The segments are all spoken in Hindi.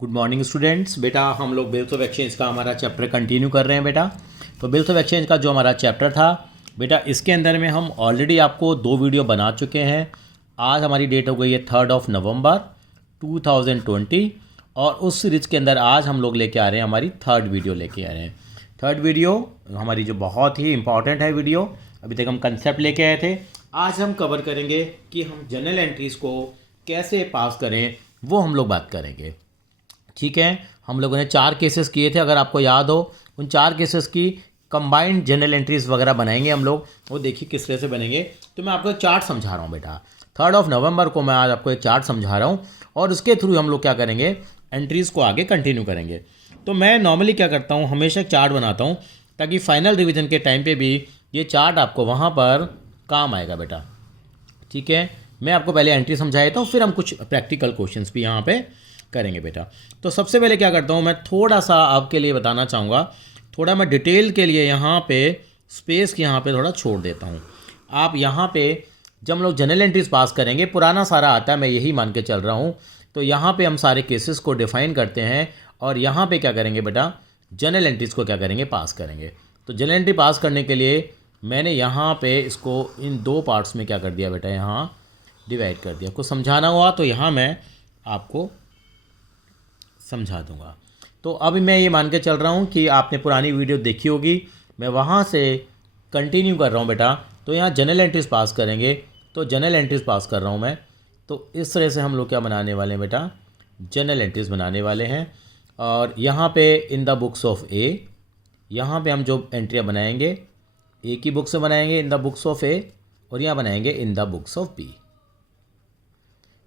Good morning students. बेटा हम लोग बिल्स ऑफ एक्सचेंज का हमारा चैप्टर कंटिन्यू कर रहे हैं बेटा। तो बिल्स ऑफ एक्सचेंज का जो हमारा चैप्टर था बेटा, इसके अंदर में हम ऑलरेडी आपको 2 वीडियो बना चुके हैं। आज हमारी डेट हो गई है 3 नवंबर 2020 और उस सीरीज़ के अंदर आज हम लोग लेके आ रहे हैं हमारी 3rd वीडियो लेके आ रहे हैं। 3rd वीडियो हमारी जो बहुत ही इंपॉर्टेंट है वीडियो। अभी तक हम कंसेप्ट लेके आए थे, आज हम कवर करेंगे कि हम जनरल एंट्रीज़ को कैसे पास करें, वो हम लोग बात करेंगे। ठीक है, हम लोगों ने 4 केसेस किए थे, अगर आपको याद हो उन 4 केसेस की कंबाइंड जनरल एंट्रीज वगैरह बनाएंगे हम लोग। वो देखिए किस तरह से बनेंगे। तो मैं आपको एक चार्ट समझा रहा हूँ बेटा। 3 नवंबर को मैं आज आपको एक चार्ट समझा रहा हूँ और उसके थ्रू हम लोग क्या करेंगे, एंट्रीज़ को आगे कंटिन्यू करेंगे। तो मैं नॉर्मली क्या करता हूँ, हमेशा एक चार्ट बनाता हूँ ताकि फाइनल रिविज़न के टाइम पे भी ये चार्ट आपको वहाँ पर काम आएगा बेटा। ठीक है, मैं आपको पहले एंट्री समझा देता हूँ, फिर हम कुछ प्रैक्टिकल क्वेश्चंस भी यहाँ पे करेंगे बेटा। तो सबसे पहले क्या करता हूँ, मैं थोड़ा सा आपके लिए बताना चाहूँगा, थोड़ा मैं डिटेल के लिए यहाँ पे स्पेस यहाँ पे थोड़ा छोड़ देता हूँ। आप यहाँ पे जब हम लोग जनरल एंट्रीज पास करेंगे, पुराना सारा आता है, मैं यही मान के चल रहा हूँ। तो यहाँ पे हम सारे केसेस को डिफाइन करते हैं और यहाँ पे क्या करेंगे बेटा, जनरल एंट्रीज को क्या करेंगे, पास करेंगे। तो जनरल एंट्री पास करने के लिए मैंने यहाँ पे इसको इन 2 पार्ट्स में क्या कर दिया बेटा, यहाँ डिवाइड कर दिया। कुछ समझाना हुआ तो यहाँ मैं आपको समझा दूंगा। तो अभी मैं ये मान के चल रहा हूँ कि आपने पुरानी वीडियो देखी होगी, मैं वहाँ से कंटिन्यू कर रहा हूँ बेटा। तो यहाँ जनरल एंट्रीज पास करेंगे, तो जनरल एंट्रीज पास कर रहा हूँ मैं। तो इस तरह से हम लोग क्या बनाने वाले हैं बेटा, जनरल एंट्रीज बनाने वाले हैं। और यहाँ पे इन द बुक्स ऑफ ए, यहाँ पे हम जो एंट्रियाँ बनाएंगे ए की बुक से बनाएंगे in the books of A, और यहाँ बनाएंगे in the books of B.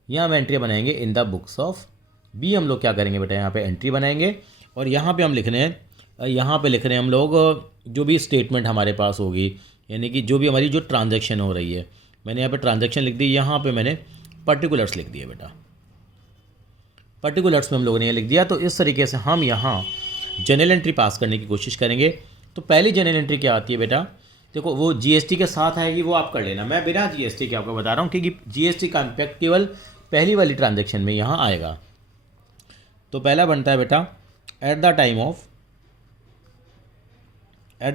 यहाँ हम एंट्री बनाएंगे in the books of B. हम लोग क्या करेंगे बेटा, यहाँ पे एंट्री बनाएंगे और यहाँ पे हम लिख रहे हैं, यहाँ पे लिख रहे हैं हम लोग जो भी स्टेटमेंट हमारे पास होगी, यानी कि जो भी हमारी जो ट्रांजैक्शन हो रही है। मैंने यहाँ पे ट्रांजैक्शन लिख दी, यहाँ पे मैंने पर्टिकुलर्स लिख दिए बेटा। पर्टिकुलर्स में हम लोगों ने ये लिख दिया। तो इस तरीके से हम यहाँ जनरल एंट्री पास करने की कोशिश करेंगे। तो पहली जनरल एंट्री क्या आती है बेटा, देखो वो जीएसटी के साथ आएगी, वो आप कर लेना। मैं बिना जीएसटी के आपको बता रहा हूँ क्योंकि जीएसटी का इम्पैक्ट केवल पहली वाली ट्रांजैक्शन में यहाँ आएगा। तो पहला बनता है बेटा, at the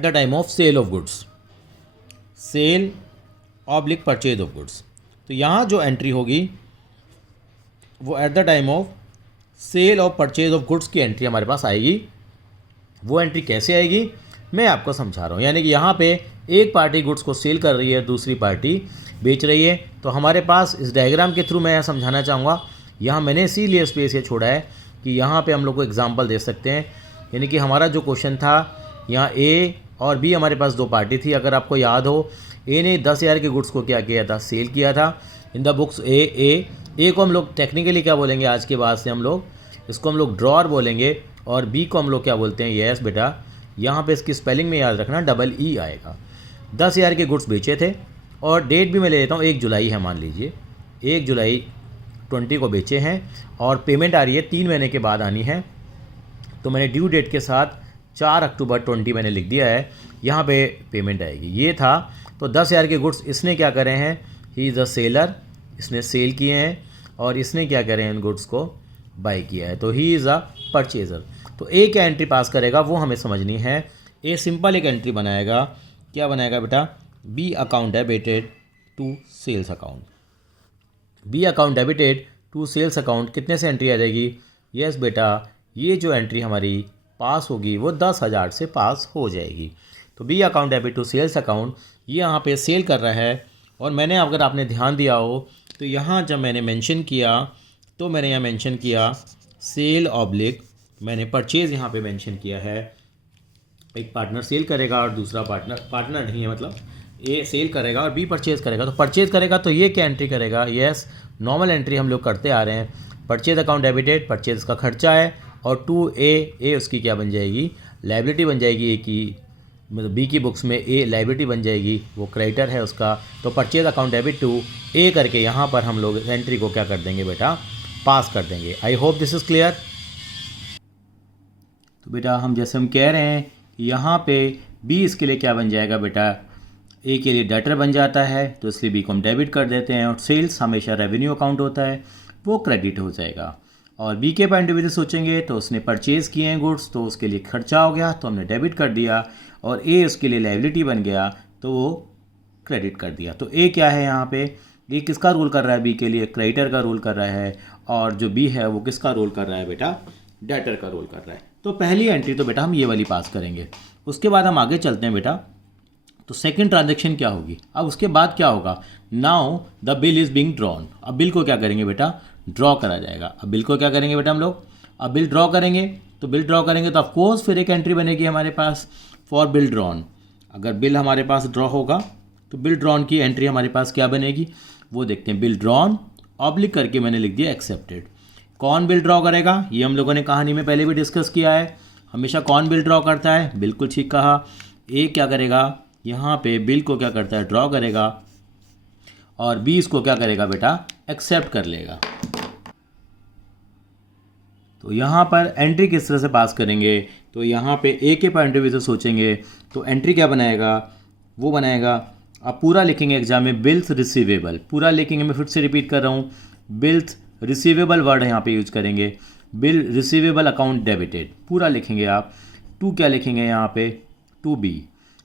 time of sale of goods, sale oblique purchase of goods. तो यहाँ जो एंट्री होगी वो at the time of sale और परचेज ऑफ गुड्स की एंट्री हमारे पास आएगी। वो एंट्री कैसे आएगी मैं आपको समझा रहा हूँ। यानी कि यहाँ पे एक पार्टी गुड्स को सेल कर रही है, दूसरी पार्टी बेच रही है। तो हमारे पास इस डायग्राम के थ्रू मैं यह समझाना चाहूँगा। यहाँ मैंने इसीलिए स्पेस ये छोड़ा है कि यहाँ पे हम लोग को एग्जांपल दे सकते हैं। यानी कि हमारा जो क्वेश्चन था, यहाँ ए और बी हमारे पास 2 पार्टी थी। अगर आपको याद हो, ए ने 10,000 के गुड्स को क्या किया था, सेल किया था इन द बुक्स ए को हम लोग टेक्निकली क्या बोलेंगे, आज के बाद से हम लोग इसको हम लोग ड्रॉअर बोलेंगे। और बी को हम लोग क्या बोलते हैं, यस बेटा, यहाँ पे इसकी स्पेलिंग में याद रखना, EE आएगा। 10,000 के गुड्स बेचे थे और डेट भी मैं ले लेता हूँ, 1 जुलाई है, मान लीजिए 1 जुलाई 20 को बेचे हैं और पेमेंट आ रही है 3 महीने के बाद आनी है। तो मैंने ड्यू डेट के साथ 4 अक्टूबर 20 मैंने लिख दिया है, यहाँ पे पेमेंट आएगी। ये था। तो 10,000 के गुड्स इसने क्या करे हैं, ही इज़ अ सेलर, इसने सेल किए हैं और इसने क्या करे हैं, इन गुड्स को बाई किया है। तो ही इज़ अ परचेज़र। तो ए क्या एंट्री पास करेगा वो हमें समझनी है। ए सिंपल एक एंट्री बनाएगा, क्या बनाएगा बेटा, B account debited to sales account. B account debited to sales account कितने से एंट्री आ जाएगी, यस बेटा, ये जो एंट्री हमारी पास होगी वो 10,000 से पास हो जाएगी। तो B account debit to sales account, ये यहाँ पे सेल कर रहा है। और मैंने, अगर आपने ध्यान दिया हो तो यहाँ जब मैंने मेंशन किया, तो मैंने यहाँ मेंशन किया सेल ऑब्लिक, मैंने परचेज़ यहाँ पे मेंशन किया है। एक पार्टनर सेल करेगा और दूसरा पार्टनर नहीं है, मतलब ए सेल करेगा और बी परचेज़ करेगा। तो परचेज़ करेगा तो ये क्या एंट्री करेगा, यस नॉर्मल एंट्री हम लोग करते आ रहे हैं। परचेज़ अकाउंट डेबिटेड, परचेज़ का खर्चा है, और टू ए उसकी क्या बन जाएगी, लायबिलिटी बन जाएगी। ए की, मतलब बी की बुक्स में ए लायबिलिटी बन जाएगी, वो क्रेडिटर है उसका। तो परचेज़ अकाउंट डेबिट टू ए करके यहाँ पर हम लोग एंट्री को क्या कर देंगे बेटा, पास कर देंगे। आई होप दिस इज़ क्लियर। तो बेटा हम जैसे हम कह रहे हैं, यहाँ पे बी इसके लिए क्या बन जाएगा बेटा, ए के लिए डेटर बन जाता है, तो इसलिए बी को हम डेबिट कर देते हैं। और सेल्स हमेशा रेवेन्यू अकाउंट होता है, वो क्रेडिट हो जाएगा। और बी के पॉइंट ऑफ व्यू से सोचेंगे तो उसने परचेज़ किए हैं गुड्स, तो उसके लिए खर्चा हो गया तो हमने डेबिट कर दिया, और ए उसके लिए लायबिलिटी बन गया तो वो क्रेडिट कर दिया। तो ए क्या है यहाँ पे, ये किसका रोल कर रहा है, बी के लिए क्रेडिटर का रोल कर रहा है, और जो बी है वो किसका रोल कर रहा है बेटा, डेटर का रोल कर रहा है। तो पहली एंट्री तो बेटा हम ये वाली पास करेंगे। उसके बाद हम आगे चलते हैं बेटा, तो सेकंड ट्रांजैक्शन क्या होगी। अब उसके बाद क्या होगा, now the bill is being drawn. अब बिल को क्या करेंगे बेटा, ड्रॉ करा जाएगा। अब बिल को क्या करेंगे बेटा हम लोग, अब बिल ड्रॉ करेंगे, तो बिल ड्रॉ करेंगे तो ऑफकोर्स फिर एक एंट्री बनेगी हमारे पास फॉर बिल ड्रॉन। अगर बिल हमारे पास ड्रॉ होगा तो बिल ड्रॉन की एंट्री हमारे पास क्या बनेगी, वो देखते हैं। बिल ड्रॉन ऑब्लिक करके मैंने लिख दिया एक्सेप्टेड। कौन बिल ड्रॉ करेगा, ये हम लोगों ने कहानी में पहले भी डिस्कस किया है। हमेशा कौन बिल ड्रॉ करता है, बिल्कुल ठीक कहा। ए क्या करेगा, यहाँ पे बिल को क्या करता है, ड्रॉ करेगा, और बी इसको क्या करेगा बेटा, एक्सेप्ट कर लेगा। तो यहाँ पर एंट्री किस तरह से पास करेंगे, तो यहाँ पे ए के पॉइंट ऑफ व्यू से सोचेंगे तो एंट्री क्या बनाएगा, वो बनाएगा, आप पूरा लिखेंगे एग्जाम में, बिल्स रिसीवेबल। पूरा लिखेंगे, मैं फिर से रिपीट कर रहा हूँ, बिल्स रिसीवेबल वर्ड यहाँ पे यूज करेंगे, बिल रिसीवेबल अकाउंट डेबिटेड, पूरा लिखेंगे आप। टू क्या लिखेंगे यहाँ पे, टू बी।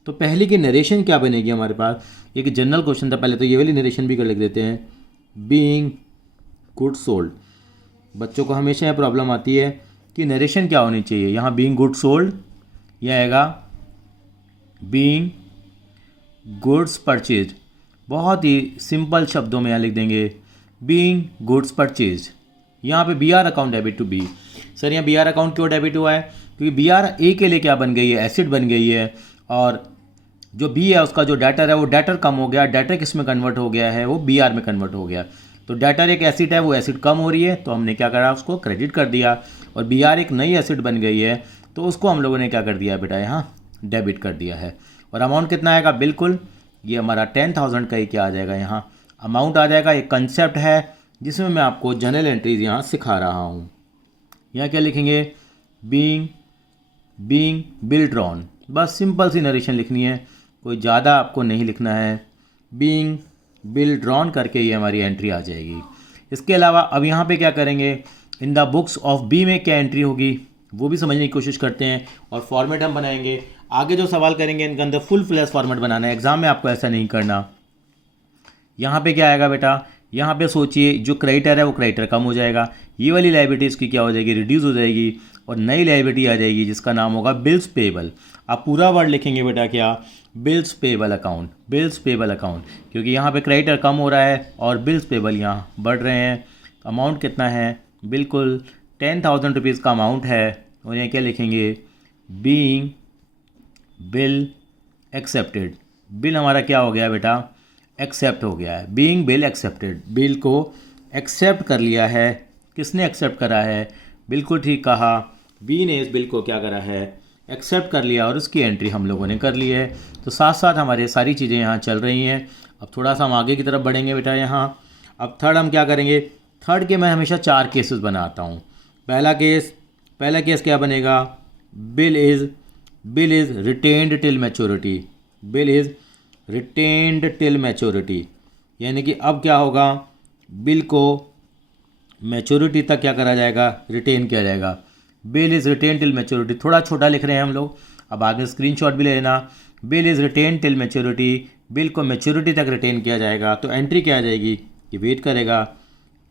तो पहले की नरेशन क्या बनेगी हमारे पास, एक जनरल क्वेश्चन था पहले, तो ये वाली नरेशन भी कर लिख देते हैं, बीइंग गुड सोल्ड। बच्चों को हमेशा यह प्रॉब्लम आती है कि नरेशन क्या होनी चाहिए, यहाँ बीइंग गुड सोल्ड, यह आएगा बीइंग गुड्स परचेज्ड। बहुत ही सिंपल शब्दों में यहाँ लिख देंगे बीइंग गुड्स परचेज्ड। यहाँ पे B R account debit to B. Sir यहाँ बी आर अकाउंट क्यों डेबिट हुआ है, क्योंकि बी आर ए के लिए क्या बन गई है, एसिड बन गई है, और जो बी है उसका जो डेटर है वो डेटर कम हो गया, डेटर किस में कन्वर्ट हो गया है, वो बी आर में कन्वर्ट हो गया। तो डेटर एक एसिड है, वो एसिड कम हो रही है, तो हमने क्या करा, उसको क्रेडिट कर दिया, और बी आर एक नई एसिड बन गई है, तो उसको हम लोगों ने क्या कर दिया बेटा, यहाँ डेबिट कर दिया है। और अमाउंट कितना आएगा, बिल्कुल ये हमारा 10,000 का ही क्या आ जाएगा, यहाँ अमाउंट आ जाएगा। एक कंसेप्ट है जिसमें मैं आपको जनरल एंट्रीज यहाँ सिखा रहा हूँ। यहाँ क्या लिखेंगे, बीइंग बिल ड्रॉन, बस सिंपल सी नरेशन लिखनी है, कोई ज़्यादा आपको नहीं लिखना है। बीइंग बिल ड्रॉन करके ये हमारी एंट्री आ जाएगी। इसके अलावा अब यहाँ पे क्या करेंगे, in the books of B में क्या एंट्री होगी वो भी समझने की कोशिश करते हैं, और फॉर्मेट हम बनाएंगे। आगे जो सवाल करेंगे इनके अंदर फुल फ्लैश फॉर्मेट बनाना है, एग्जाम में आपको ऐसा नहीं करना। यहाँ पे क्या आएगा बेटा, यहाँ पे सोचिए जो क्रेडिटर है वो क्रेडिटर कम हो जाएगा, ये वाली लायबिलिटीज़ की क्या हो जाएगी, रिड्यूस हो जाएगी, और नई लायबिलिटी आ जाएगी जिसका नाम होगा बिल्स पेबल। आप पूरा वर्ड लिखेंगे बेटा क्या, bills payable account, bills payable account, क्योंकि यहाँ पे क्रेडिटर कम हो रहा है और बिल्स पेबल यहाँ बढ़ रहे हैं। अमाउंट कितना है, बिल्कुल 10,000 रुपीज़ का अमाउंट है, और यहाँ क्या लिखेंगे, बीइंग बिल एक्सेप्टेड। बिल हमारा क्या हो गया बेटा, एक्सेप्ट हो गया है, बीइंग बिल एक्सेप्टेड, बिल को एक्सेप्ट कर लिया है। किसने एक्सेप्ट करा है, बिल्कुल ठीक कहा, बी ने इस बिल को क्या करा है, एक्सेप्ट कर लिया, और उसकी एंट्री हम लोगों ने कर ली है। तो साथ साथ हमारे सारी चीज़ें यहाँ चल रही हैं। अब थोड़ा सा हम आगे की तरफ बढ़ेंगे बेटा यहाँ। अब थर्ड हम क्या करेंगे, थर्ड के मैं हमेशा 4 केसेस बनाता हूँ। पहला केस क्या बनेगा, bill is retained till maturity, bill is retained till maturity, यानी कि अब क्या होगा, बिल को मैच्योरिटी तक क्या करा जाएगा, रिटेन किया जाएगा। Bill is retain till maturity, थोड़ा छोटा लिख रहे हैं हम लोग, अब आगे स्क्रीनशॉट भी ले लेना। Bill is retain till maturity, bill को मैच्योरिटी तक रिटेन किया जाएगा। तो एंट्री क्या आ जाएगी, ये वेट करेगा,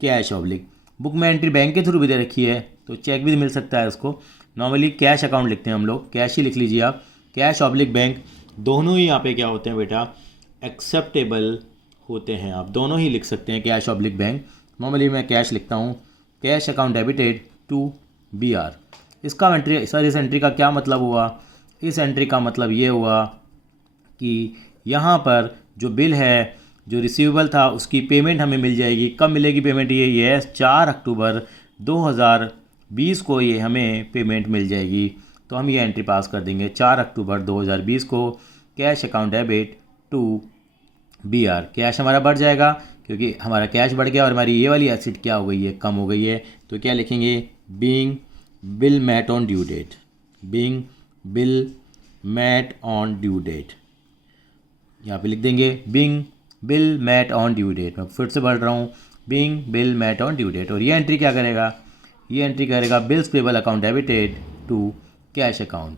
कैश ऑब्लिक। बुक में एंट्री बैंक के थ्रू भी दे रखी है, तो चेक भी मिल सकता है उसको। नॉर्मली कैश अकाउंट लिखते हैं हम लोग, कैश ही लिख लीजिए आप, कैश ऑब्लिक बैंक, दोनों ही यहाँ पे क्या होते हैं बेटा, एक्सेप्टेबल होते हैं। आप दोनों ही लिख सकते हैं, कैश ऑब्लिक बैंक। नॉर्मली मैं कैश लिखता हूँ, cash account debited to B R. इसका एंट्री, सर इस एंट्री का क्या मतलब हुआ, इस एंट्री का मतलब ये हुआ कि यहाँ पर जो बिल है, जो रिसीवेबल था, उसकी पेमेंट हमें मिल जाएगी। कब मिलेगी पेमेंट, ये है 4 अक्टूबर 2020 को ये हमें पेमेंट मिल जाएगी। तो हम ये एंट्री पास कर देंगे 4 अक्टूबर 2020 को, cash account debit to B R. Cash हमारा बढ़ जाएगा क्योंकि हमारा कैश बढ़ गया और हमारी ये वाली एसिड क्या हो गई है, कम हो गई है। तो क्या लिखेंगे, being bill met on due date, being bill met on due date, यहाँ पे लिख देंगे being bill met on due date. मैं फिर से बढ़ रहा हूँ, being bill met on due date. और ये एंट्री क्या करेगा, ये एंट्री करेगा bills payable account debited to cash account,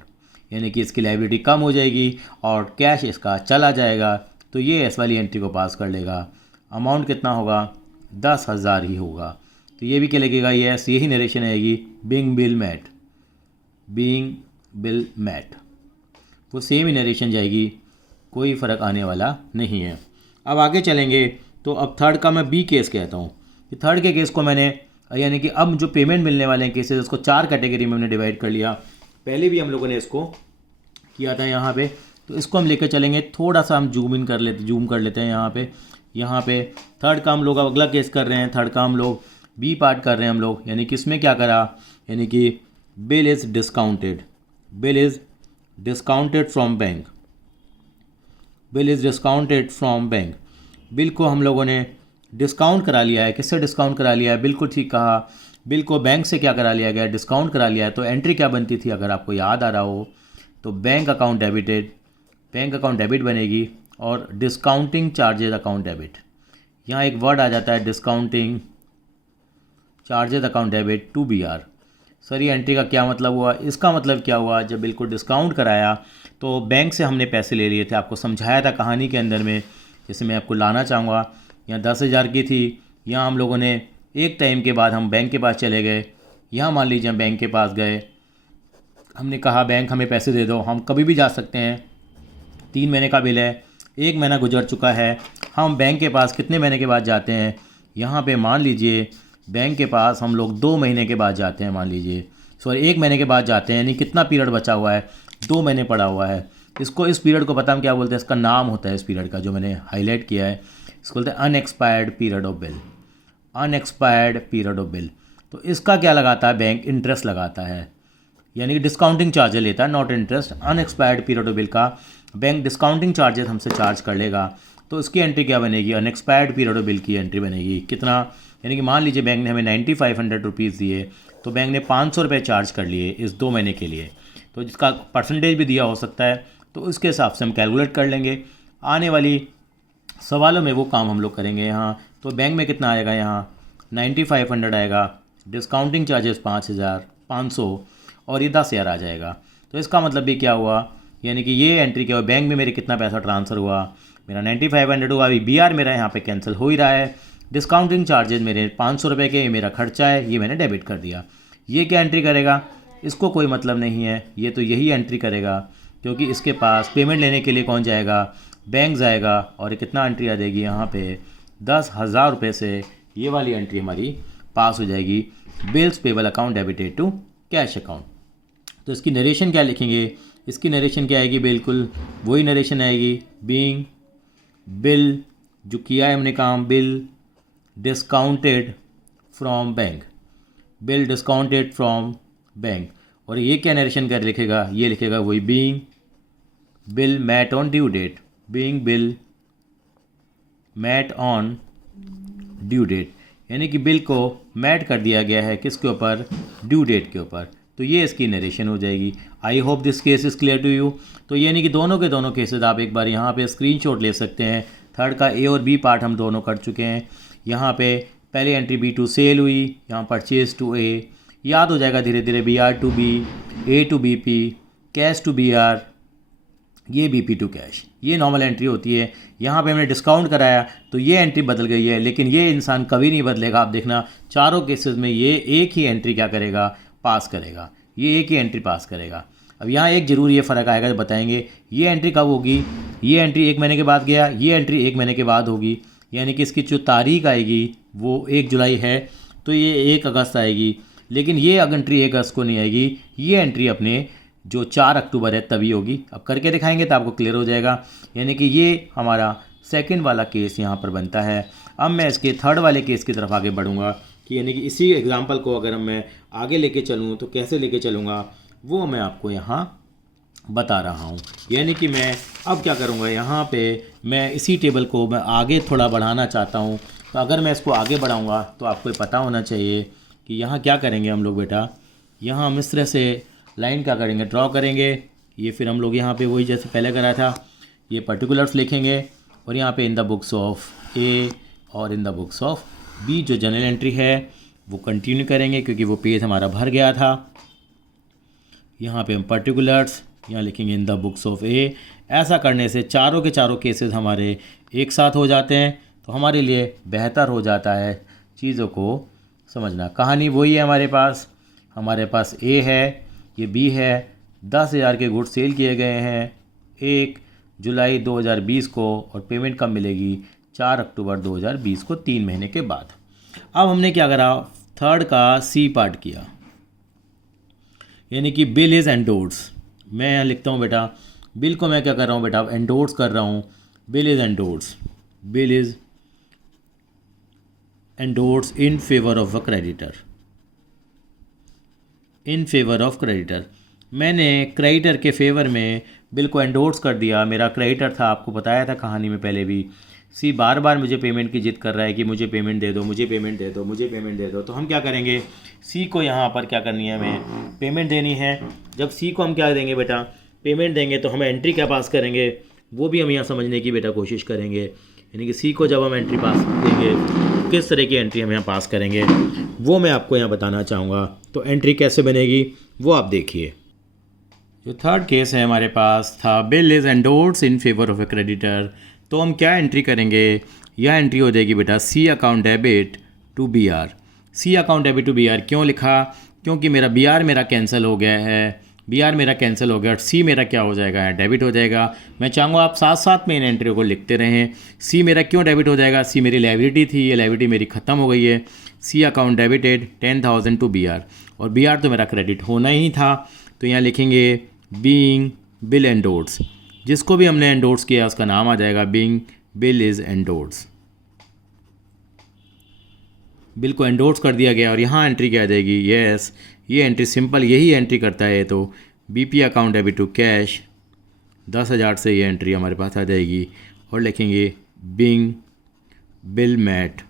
यानी कि इसकी लायबिलिटी कम हो जाएगी और कैश इसका चला जाएगा, तो ये एस वाली एंट्री को पास कर लेगा। अमाउंट कितना होगा, 10,000 ही होगा। तो ये भी क्या लगेगा, यस यही नरेशन आएगी, being bill met, being bill met, वो सेम ही नरेशन जाएगी, कोई फ़र्क आने वाला नहीं है। अब आगे चलेंगे तो अब थर्ड का मैं बी केस कहता हूँ कि थर्ड के केस को मैंने, यानी कि अब जो पेमेंट मिलने वाले हैं केसेस, उसको 4 कैटेगरी में हमने डिवाइड कर लिया। पहले भी हम लोगों ने इसको किया था यहाँ पे, तो इसको हम लेकर चलेंगे, थोड़ा सा हम जूम कर लेते हैं यहाँ पे थर्ड का हम लोग अब अगला केस कर रहे हैं। थर्ड का हम लोग बी पार्ट कर रहे हैं हम लोग, यानी कि इसमें क्या करा, यानी कि bill is discounted, bill is discounted from bank, bill is discounted from bank. Bill को हम लोगों ने डिस्काउंट करा लिया है। किससे डिस्काउंट करा लिया है, बिल्कुल ठीक कहा, बिल को बैंक से क्या करा लिया गया, डिस्काउंट करा लिया है। तो एंट्री क्या बनती थी, अगर आपको याद आ रहा हो तो bank account debited, bank account debit बनेगी और डिस्काउंटिंग चार्जेज अकाउंट डेबिट। यहाँ एक वर्ड आ जाता है discounting charges account debit to B R. Sir ये एंट्री का क्या मतलब हुआ, इसका मतलब क्या हुआ, जब बिल को डिस्काउंट कराया तो बैंक से हमने पैसे ले लिए थे, आपको समझाया था कहानी के अंदर में। जैसे मैं आपको लाना चाहूँगा, यहाँ 10,000 की थी, यहाँ हम लोगों ने एक टाइम के बाद हम बैंक के पास चले गए। यहाँ मान लीजिए हम बैंक के पास गए, हमने कहा बैंक हमें पैसे दे दो, हम कभी भी जा सकते हैं। 3 महीने का बिल है, 1 महीना गुजर चुका है, हम बैंक के पास कितने महीने के बाद जाते हैं, यहाँ पे मान लीजिए बैंक के पास हम लोग 2 महीने के बाद जाते हैं, मान लीजिए सॉरी 1 महीने के बाद जाते हैं, यानी कितना पीरियड बचा हुआ है, 2 महीने पड़ा हुआ है। इसको, इस पीरियड को पता हम क्या बोलते हैं, इसका नाम होता है इस पीरियड का जो मैंने हाईलाइट किया है, इसको बोलते हैं unexpired period of bill, unexpired period of bill. तो इसका क्या लगाता है, बैंक इंटरेस्ट लगाता है, यानी कि डिस्काउंटिंग चार्जेस लेता है, not interest. Unexpired period of bill का बैंक डिस्काउंटिंग चार्जेस हमसे चार्ज कर लेगा। तो इसकी एंट्री क्या बनेगी, अनएक्सपायर्ड पीरियड ऑफ बिल की एंट्री बनेगी। कितना, यानी कि मान लीजिए बैंक ने हमें 9500 रुपीज़ दिए, तो बैंक ने 500 रुपये चार्ज कर लिए इस 2 महीने के लिए। तो जिसका परसेंटेज भी दिया हो सकता है, तो उसके हिसाब से हम कैलकुलेट कर लेंगे। आने वाली सवालों में वो काम हम लोग करेंगे। यहाँ तो बैंक में कितना आएगा, यहाँ 9500 आएगा, डिस्काउंटिंग चार्जेस 5,500 और ये 10,000 आ जाएगा। तो इसका मतलब भी क्या हुआ, यानी कि ये एंट्री क्या हुआ, बैंक में मेरे कितना पैसा ट्रांसफ़र हुआ, मेरा 9500 हुआ। अभी बी आर मेरा यहाँ पे कैंसिल हो ही रहा है, डिस्काउंटिंग चार्जेस मेरे 500 रुपये के, ये मेरा खर्चा है, ये मैंने डेबिट कर दिया। ये क्या एंट्री करेगा, इसको कोई मतलब नहीं है, ये तो यही एंट्री करेगा, क्योंकि इसके पास पेमेंट लेने के लिए कौन जाएगा, बैंक जाएगा। और कितना एंट्री आ जाएगी यहाँ पे, 10,000 रुपये से ये वाली एंट्री हमारी पास हो जाएगी, bills payable account debited to cash account. तो इसकी नरेशन क्या लिखेंगे, इसकी नरेशन क्या आएगी, बिल्कुल वही नरेशन आएगी, बीइंग बिल, जो किया है हमने काम, bill discounted from bank, bill discounted from bank. और ये क्या नरेशन कर लिखेगा, ये लिखेगा वही being bill met on due date, being bill met on due date, यानी कि बिल को मैट कर दिया गया है किसके ऊपर, ड्यू डेट के ऊपर। तो ये इसकी नरेशन हो जाएगी। I hope this case is clear to you. तो यानी कि दोनों के दोनों केसेस आप एक बार यहाँ पे स्क्रीनशॉट ले सकते हैं। थर्ड का ए और बी पार्ट हम दोनों कर चुके हैं। यहाँ पे पहली एंट्री बी टू सेल हुई, यहाँ परचेज टू ए, याद हो जाएगा धीरे धीरे, B R to B, A to B P, cash to B R, ये बी पी टू कैश, ये नॉर्मल एंट्री होती है। यहाँ पे हमने डिस्काउंट कराया तो ये एंट्री बदल गई है, लेकिन ये इंसान कभी नहीं बदलेगा। आप देखना चारों केसेस में ये एक ही एंट्री क्या करेगा, पास करेगा, ये एक ही एंट्री पास करेगा। अब यहाँ एक ज़रूर ये फ़र्क आएगा, जो बताएंगे ये एंट्री कब होगी, ये एंट्री 1 महीने के बाद गया, ये एंट्री 1 महीने के बाद होगी, यानी कि इसकी जो तारीख आएगी वो 1 जुलाई है, तो ये 1 अगस्त आएगी। लेकिन ये एंट्री 1 अगस्त को नहीं आएगी, ये एंट्री अपने जो 4 अक्टूबर है तभी होगी। अब करके दिखाएंगे तो आपको क्लियर हो जाएगा। यानी कि ये हमारा सेकंड वाला केस यहाँ पर बनता है। अब मैं इसके थर्ड वाले केस की तरफ आगे बढ़ूँगा कि यानी कि इसी एग्जांपल को अगर मैं आगे लेके चलूँ तो कैसे लेके चलूँगा वो मैं आपको यहाँ बता रहा हूँ। यानी कि मैं अब क्या करूँगा, यहाँ पे मैं इसी टेबल को मैं आगे थोड़ा बढ़ाना चाहता हूँ। तो अगर मैं इसको आगे बढ़ाऊँगा तो आपको ये पता होना चाहिए कि यहाँ क्या करेंगे हम लोग बेटा, यहाँ हम इस तरह से लाइन क्या करेंगे, ड्रॉ करेंगे। ये फिर हम लोग यहाँ पे वही जैसे पहले करा था, ये पर्टिकुलर्स लिखेंगे और यहाँ पे in the books of A और in the books of B जो जनरल एंट्री है वो कंटिन्यू करेंगे क्योंकि वो पेज हमारा भर गया था। यहाँ पे हम पर्टिकुलर्स यहाँ लिखेंगे इन द बुक्स ऑफ ए। ऐसा करने से चारों के चारों केसेस हमारे एक साथ हो जाते हैं, तो हमारे लिए बेहतर हो जाता है चीज़ों को समझना। कहानी वही है हमारे पास ए है, ये बी है। 10,000 के गुड्स सेल किए गए हैं 1 जुलाई 2020 को, और पेमेंट कब मिलेगी? 4 अक्टूबर 2020 को, 3 महीने के बाद। अब हमने क्या करा? थर्ड का सी पार्ट किया, यानी कि बिल इज़ एंडोर्स। मैं यहाँ लिखता हूँ बेटा, बिल को मैं क्या कर रहा हूँ बेटा? एंडोर्स कर रहा हूँ। Bill is endorse, bill is endorse in favour of a creditor, in favour of creditor. मैंने क्रेडिटर के फेवर में बिल को एंडोर्स कर दिया। मेरा क्रेडिटर था, आपको बताया था कहानी में पहले भी। सी बार बार मुझे पेमेंट की जिद कर रहा है कि मुझे पेमेंट दे दो, मुझे पेमेंट दे दो, मुझे पेमेंट दे दो। तो हम क्या करेंगे? सी को यहाँ पर क्या करनी है? हमें पेमेंट देनी है। जब सी को हम क्या देंगे बेटा? पेमेंट देंगे, तो हमें एंट्री क्या पास करेंगे वो भी हम यहाँ समझने की बेटा कोशिश करेंगे। यानी कि सी को जब हम एंट्री पास देंगे, किस तरह की एंट्री हम यहाँ पास करेंगे वो मैं आपको यहाँ बताना चाहूँगा। तो एंट्री कैसे बनेगी वो आप देखिए। जो थर्ड केस है हमारे पास था, bill is endorse in favour of A creditor. तो हम क्या एंट्री करेंगे? यह एंट्री हो जाएगी बेटा C account debit to B R. C account debit to B R क्यों लिखा? क्योंकि मेरा बी आर मेरा कैंसिल हो गया है, बी आर मेरा कैंसिल हो गया और सी मेरा क्या हो जाएगा? डेबिट हो जाएगा। मैं चाहूँगा आप साथ साथ में इन एंट्री को लिखते रहें। सी मेरा क्यों डेबिट हो जाएगा? सी मेरी लायबिलिटी थी, ये लायबिलिटी मेरी ख़त्म हो गई है। C account debited 10,000 to B R, और बी आर तो मेरा क्रेडिट होना ही था। तो यहाँ लिखेंगे बीइंग बिल एंडोर्स। जिसको भी हमने एंडोर्स किया उसका नाम आ जाएगा being bill is endorse. Bill को एंडोर्स कर दिया गया और यहाँ एंट्री क्या आ जाएगी? यस, ये एंट्री सिंपल यही एंट्री करता है। तो BP account debit to cash 10,000 से ये एंट्री हमारे पास आ जाएगी, और लिखेंगे being bill met,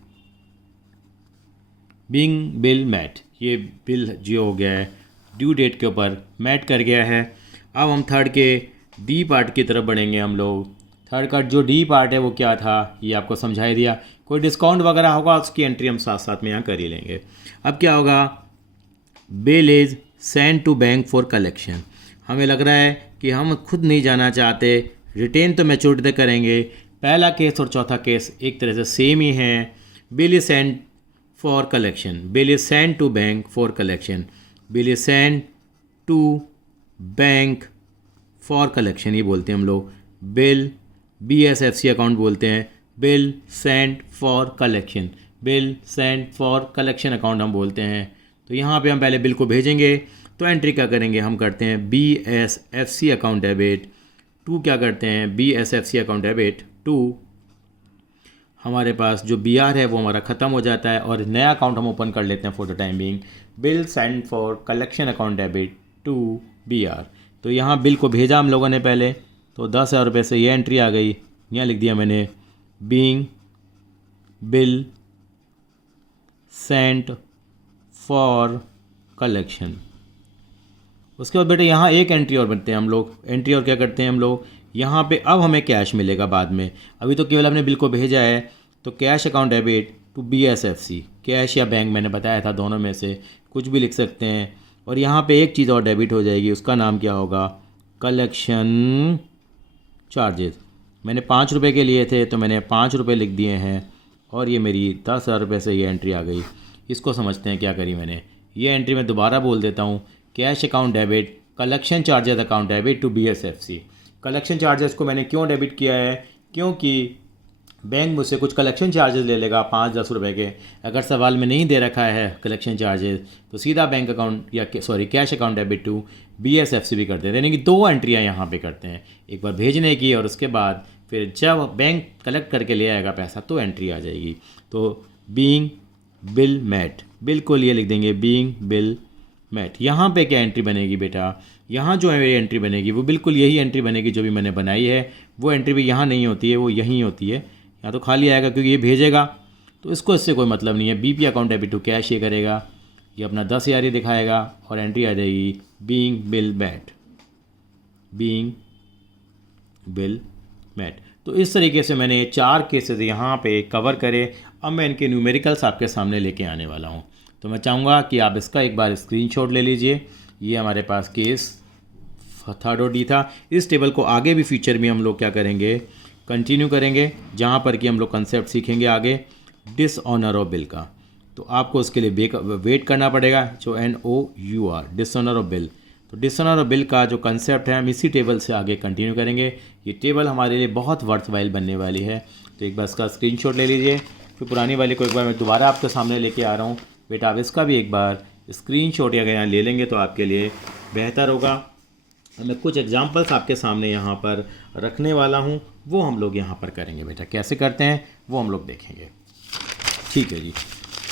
being bill met. ये बिल जो हो गया है ड्यू डेट के ऊपर मैट कर गया है। अब हम थर्ड के डी पार्ट की तरफ बढ़ेंगे हम लोग। थर्ड का जो डी पार्ट है वो क्या था ये आपको समझा ही दिया। कोई डिस्काउंट वगैरह होगा उसकी एंट्री हम साथ साथ में यहाँ कर ही लेंगे। अब क्या होगा? Bill is send to bank for collection. हमें लग रहा है कि हम खुद नहीं जाना चाहते, रिटेन तो मैच्योरिटी तक करेंगे। पहला केस और चौथा केस एक तरह से सेम ही है। Bill is send for collection, bill is send to bank for collection, bill is send to bank for collection ये बोलते हैं हम लोग। बिल BSFC अकाउंट बोलते हैं। Bill send for collection, bill send for collection account हम बोलते हैं। तो यहाँ पे हम पहले बिल को भेजेंगे, तो एंट्री क्या करेंगे? हम करते हैं BSFC अकाउंट डेबिट टू, क्या करते हैं? BSFC account debit to. हमारे पास जो BR है वो हमारा ख़त्म हो जाता है और नया अकाउंट हम ओपन कर लेते हैं for the time being. Bill send for collection account debit to BR। तो यहाँ बिल को भेजा हम लोगों ने पहले, तो 10,000 रुपये से ये एंट्री आ गई। यहाँ लिख दिया मैंने being bill sent for collection. उसके बाद बेटे यहाँ एक एंट्री और बनते हैं हम लोग। एंट्री और क्या करते हैं हम लोग? यहाँ पे अब हमें कैश मिलेगा बाद में। अभी तो केवल हमने बिल को भेजा है, तो cash account debit to BSFC, cash या बैंक मैंने बताया था, दोनों में से कुछ भी लिख सकते हैं। और यहाँ पे एक चीज़ और डेबिट हो जाएगी, उसका नाम क्या होगा? Collection charges. मैंने 5 रुपये के लिए थे तो मैंने 5 रुपये लिख दिए हैं, और ये मेरी 10,000 रुपये से ये एंट्री आ गई। इसको समझते हैं क्या करी मैंने। ये एंट्री मैं दोबारा बोल देता हूँ, cash account debit collection charges account debit to BSFC। Collection charges को मैंने क्यों डेबिट किया है? क्योंकि बैंक मुझसे कुछ कलेक्शन चार्जेस ले लेगा 5-10 रुपये के। अगर सवाल में नहीं दे रखा है कलेक्शन चार्जेस तो सीधा बैंक अकाउंट या cash account debit to BSFC भी करते हैं। यानी कि 2 एंट्रियाँ यहाँ पे करते हैं, एक बार भेजने की और उसके बाद फिर जब बैंक कलेक्ट करके ले आएगा पैसा तो एंट्री आ जाएगी। तो बीइंग बिल मैट, बिल्कुल ये लिख देंगे बीइंग बिल मैट। यहाँ पे क्या एंट्री बनेगी बेटा? यहाँ जो मेरी एंट्री बनेगी वो बिल्कुल यही एंट्री बनेगी जो भी मैंने बनाई है। वो एंट्री भी यहाँ नहीं होती है, वो यहीं होती है। यहाँ तो खाली आएगा क्योंकि ये भेजेगा, तो इसको इससे कोई मतलब नहीं है। BP account debit to cash ये करेगा, ये अपना 10,000 ही दिखाएगा और एंट्री आ जाएगी being bill met, being bill met. तो इस तरीके से मैंने 4 केसेस यहाँ पे कवर करे। अब मैं इनके न्यूमेरिकल्स आपके सामने लेके आने वाला हूँ। तो मैं चाहूँगा कि आप इसका एक बार स्क्रीनशॉट ले लीजिए। ये हमारे पास केस 3rd था। इस टेबल को आगे भी फ्यूचर में हम लोग क्या करेंगे, कंटिन्यू करेंगे, जहाँ पर कि हम लोग कंसेप्ट सीखेंगे आगे डिसऑनर ऑफ बिल का। तो आपको उसके लिए वेट करना पड़ेगा, जो NOUR डिसऑनर ऑफ बिल। तो डिसऑनर ऑफ बिल का जो कंसेप्ट है हम इसी टेबल से आगे कंटिन्यू करेंगे। ये टेबल हमारे लिए बहुत वर्थवाइल बनने वाली है। तो एक बार इसका स्क्रीनशॉट ले लीजिए। फिर पुरानी वाली को एक बार मैं दोबारा आपके सामने लेके आ रहा हूँ। बेटा आप इसका भी एक बार स्क्रीनशॉट या यहाँ ले लेंगे तो आपके लिए बेहतर होगा। मैं कुछ एग्जांपल्स आपके सामने यहाँ पर रखने वाला हूँ, वो हम लोग यहाँ पर करेंगे। बेटा कैसे करते हैं वो हम लोग देखेंगे। ठीक है जी,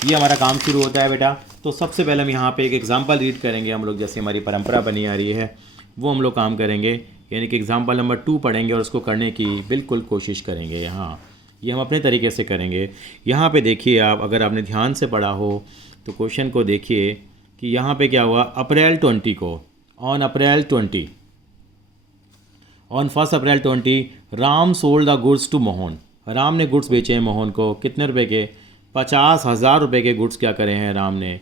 ये हमारा काम शुरू होता है बेटा। तो सबसे पहले हम यहाँ पे एक एग्जांपल रीड करेंगे। हम लोग जैसे हमारी परंपरा बनी आ रही है वो हम लोग काम करेंगे, यानी कि एग्जांपल नंबर 2 पढ़ेंगे और उसको करने की बिल्कुल कोशिश करेंगे। यहाँ ये हम अपने तरीके से करेंगे। यहाँ पे देखिए आप, अगर आपने ध्यान से पढ़ा हो तो क्वेश्चन को देखिए कि यहाँ पे क्या हुआ। अप्रैल 20 को, ऑन अप्रैल 20, ऑन 1 अप्रैल 20 Ram sold the goods to Mohan. Ram ने गुड्स बेचे हैं मोहन को। कितने रुपए के? 50,000 रुपये के गुड्स क्या करे हैं राम ने,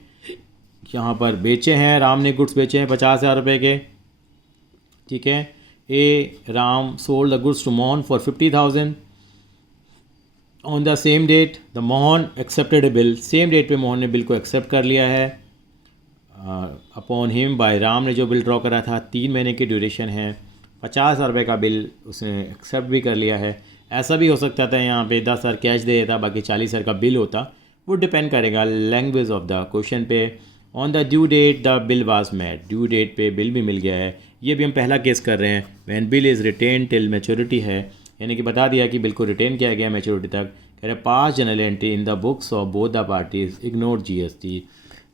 यहाँ पर बेचे हैं। राम ने गुड्स बेचे हैं 50,000 रुपये के। ठीक है। A Ram sold the goods to Mohan for 50,000। On the same date the Mohan accepted a bill. Same date पे मोहन ने बिल को एक्सेप्ट कर लिया है अपॉन हिम बाय राम ने जो बिल ड्रॉ करा था। 3 महीने की ड्यूरेशन है। 50,000 रुपये का बिल उसने एक्सेप्ट भी कर लिया है। ऐसा भी हो सकता था यहाँ पे 10,000 कैश दे देता, बाकी 40,000 का बिल होता। वो डिपेंड करेगा लैंग्वेज ऑफ द क्वेश्चन पे। On the due date the bill was made. Due date पे बिल भी मिल गया है। ये भी हम पहला केस कर रहे हैं। When bill is retain till maturity है, यानी कि बता दिया कि बिल को रिटेन किया गया मैच्योरिटी तक। कह रहे pass journal entry in the books of both the parties, ignore GST।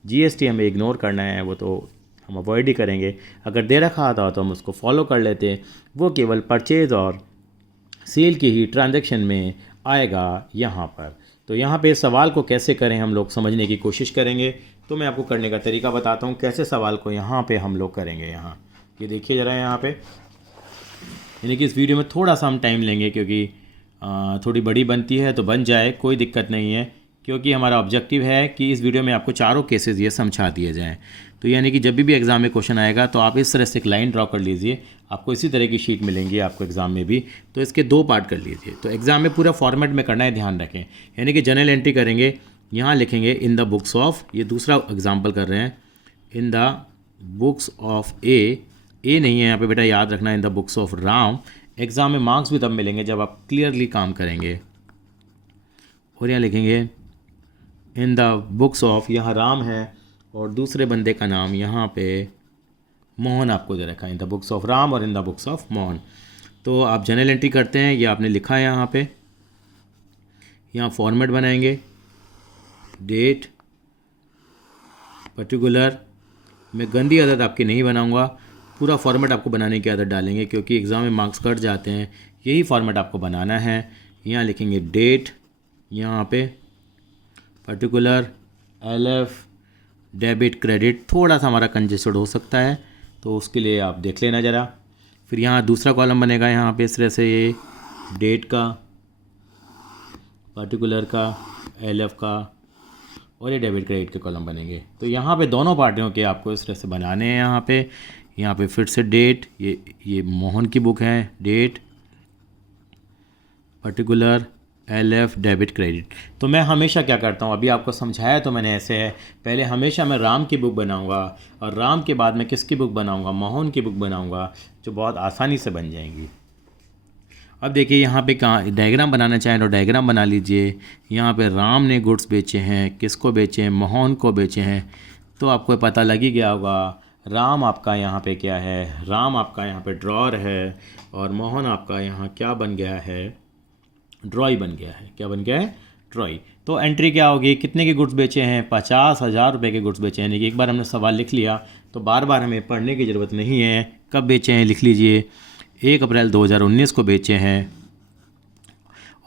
GST हमें इग्नोर करना है, वो तो हम अवॉइड ही करेंगे। अगर दे रखा आता तो हम उसको फॉलो कर लेते हैं। वो केवल परचेज और सेल की ही ट्रांजैक्शन में आएगा यहाँ पर। तो यहाँ पे सवाल को कैसे करें हम लोग समझने की कोशिश करेंगे। तो मैं आपको करने का तरीका बताता हूँ कैसे सवाल को यहाँ पे हम लोग करेंगे। यहाँ ये देखिए ज़रा यहाँ पे, यानी कि इस वीडियो में थोड़ा सा हम टाइम लेंगे क्योंकि थोड़ी बड़ी बनती है तो बन जाए, कोई दिक्कत नहीं है। क्योंकि हमारा ऑब्जेक्टिव है कि इस वीडियो में आपको चारों केसेस ये समझा दिए जाएँ। तो यानी कि जब भी एग्ज़ाम में क्वेश्चन आएगा तो आप इस तरह से एक लाइन ड्रॉ कर लीजिए। आपको इसी तरह की शीट मिलेंगी आपको एग्ज़ाम में भी, तो इसके 2 पार्ट कर लीजिए। तो एग्ज़ाम में पूरा फॉर्मेट में करना है, ध्यान रखें। यानी कि जनरल एंट्री करेंगे, यहाँ लिखेंगे इन द बुक्स ऑफ, ये दूसरा एग्जाम्पल कर रहे हैं, इन द बुक्स ऑफ ए नहीं है यहाँ पे बेटा, याद रखना इन the books of Ram. Exam में मार्क्स भी तब मिलेंगे जब आप क्लियरली काम करेंगे। और यहाँ लिखेंगे इन द बुक्स ऑफ, यहाँ राम है और दूसरे बंदे का नाम यहाँ पे मोहन आपको दे रखा है। In the books of Ram और in the books of Mohan. तो आप जनरल एंट्री करते हैं, ये आपने लिखा है यहाँ पे। यहाँ फॉर्मेट बनाएंगे, डेट, पर्टिकुलर। मैं गंदी आदत आपकी नहीं बनाऊँगा, पूरा फॉर्मेट आपको बनाने की आदत डालेंगे क्योंकि एग्ज़ाम में मार्क्स कट जाते हैं। यही फॉर्मेट आपको बनाना है। यहाँ लिखेंगे डेट, यहाँ पे पर्टिकुलर, LF, डेबिट, क्रेडिट। थोड़ा सा हमारा कंजेस्टेड हो सकता है तो उसके लिए आप देख लेना ज़रा। फिर यहाँ दूसरा कॉलम बनेगा यहाँ पे इस तरह से, ये डेट का, पर्टिकुलर का, LF का, और ये डेबिट क्रेडिट के कॉलम बनेंगे। तो यहाँ पे दोनों पार्टियों के आपको इस तरह से बनाने हैं। यहाँ पे फिर से डेट, ये मोहन की बुक है, date, particular, LF, debit, credit. तो मैं हमेशा क्या करता हूँ, अभी आपको समझाया तो मैंने ऐसे है, पहले हमेशा मैं राम की बुक बनाऊँगा और राम के बाद मैं किसकी बुक बनाऊँगा, मोहन की बुक बनाऊँगा, जो बहुत आसानी से बन जाएंगी। अब देखिए यहाँ पे कहाँ डायग्राम बनाना चाहें तो डायग्राम बना लीजिए। यहाँ पे राम ने गुड्स बेचे हैं, किसको बेचे हैं, मोहन को बेचे हैं। तो आपको पता लग ही गया होगा, राम आपका यहाँ पे क्या है, राम आपका यहाँ पे ड्रॉर है और मोहन आपका यहाँ क्या बन गया है, ड्रॉई बन गया है। क्या बन गया है, ड्रॉई। तो एंट्री क्या होगी, कितने के गुड्स बेचे हैं, 50,000 रुपये के गुड्स बेचे हैं। यानी कि एक बार हमने सवाल लिख लिया तो बार बार हमें पढ़ने की ज़रूरत नहीं है। कब बेचे हैं लिख लीजिए, 1 अप्रैल 2019 को बेचे हैं।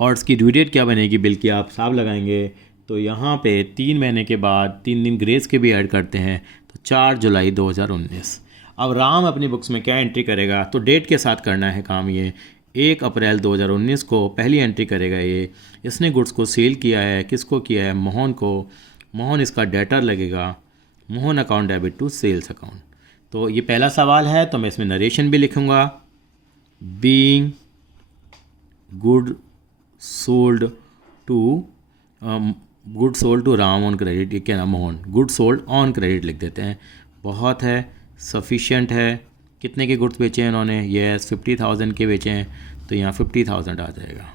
और इसकी ड्यू डेट क्या बनेगी बिल की, आप हिसाब लगाएंगे तो यहाँ पे 3 महीने के बाद 3 दिन ग्रेस के भी ऐड करते हैं तो 4 जुलाई 2019। अब राम अपनी बुक्स में क्या एंट्री करेगा, तो डेट के साथ करना है काम। ये 1 अप्रैल 2019 को पहली एंट्री करेगा। ये इसने गुड्स को सेल किया है, किसको किया है, मोहन को। मोहन इसका डेटर लगेगा, Mohan account debit to sales account. तो ये पहला सवाल है, तो मैं इसमें नरेशन भी लिखूँगा, being good sold to Ram on credit, ये क्या ना Mohan, good sold on credit लिख देते हैं। बहुत है, सफिशिएंट है। कितने के गुड्स बेचे हैं इन्होंने? यस 50,000 के बेचे हैं, तो यहाँ 50,000 आ जाएगा।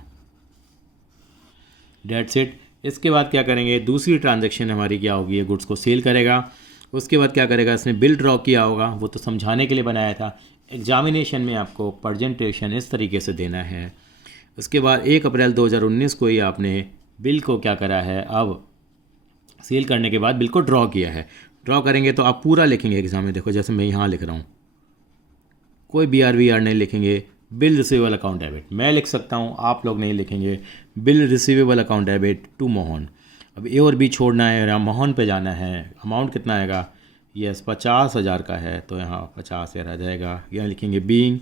That's it. इसके बाद क्या करेंगे, दूसरी ट्रांजैक्शन हमारी क्या होगी, ये गुड्स को सेल करेगा। उसके बाद क्या करेगा, इसने बिल ड्रॉ किया होगा, वो तो समझाने के लिए बनाया था। एग्जामिनेशन में आपको प्रेजेंटेशन इस तरीके से देना है। उसके बाद 1 अप्रैल 2019 को ही आपने बिल को क्या करा है, अब सेल करने के बाद बिल को ड्रॉ किया है। ड्रॉ करेंगे तो आप पूरा लिखेंगे एग्जाम में, देखो जैसे मैं यहाँ लिख रहा हूँ, कोई BR नहीं लिखेंगे। बिल रिसीवेबल अकाउंट डेबिट मैं लिख सकता हूँ, आप लोग नहीं लिखेंगे। Bill receivable account debit to Mohan. अब ए और बी छोड़ना है, यहाँ मोहन पे जाना है। अमाउंट कितना आएगा? यस 50,000 का है, तो यहाँ 50,000 आ जाएगा। यहाँ लिखेंगे बीइंग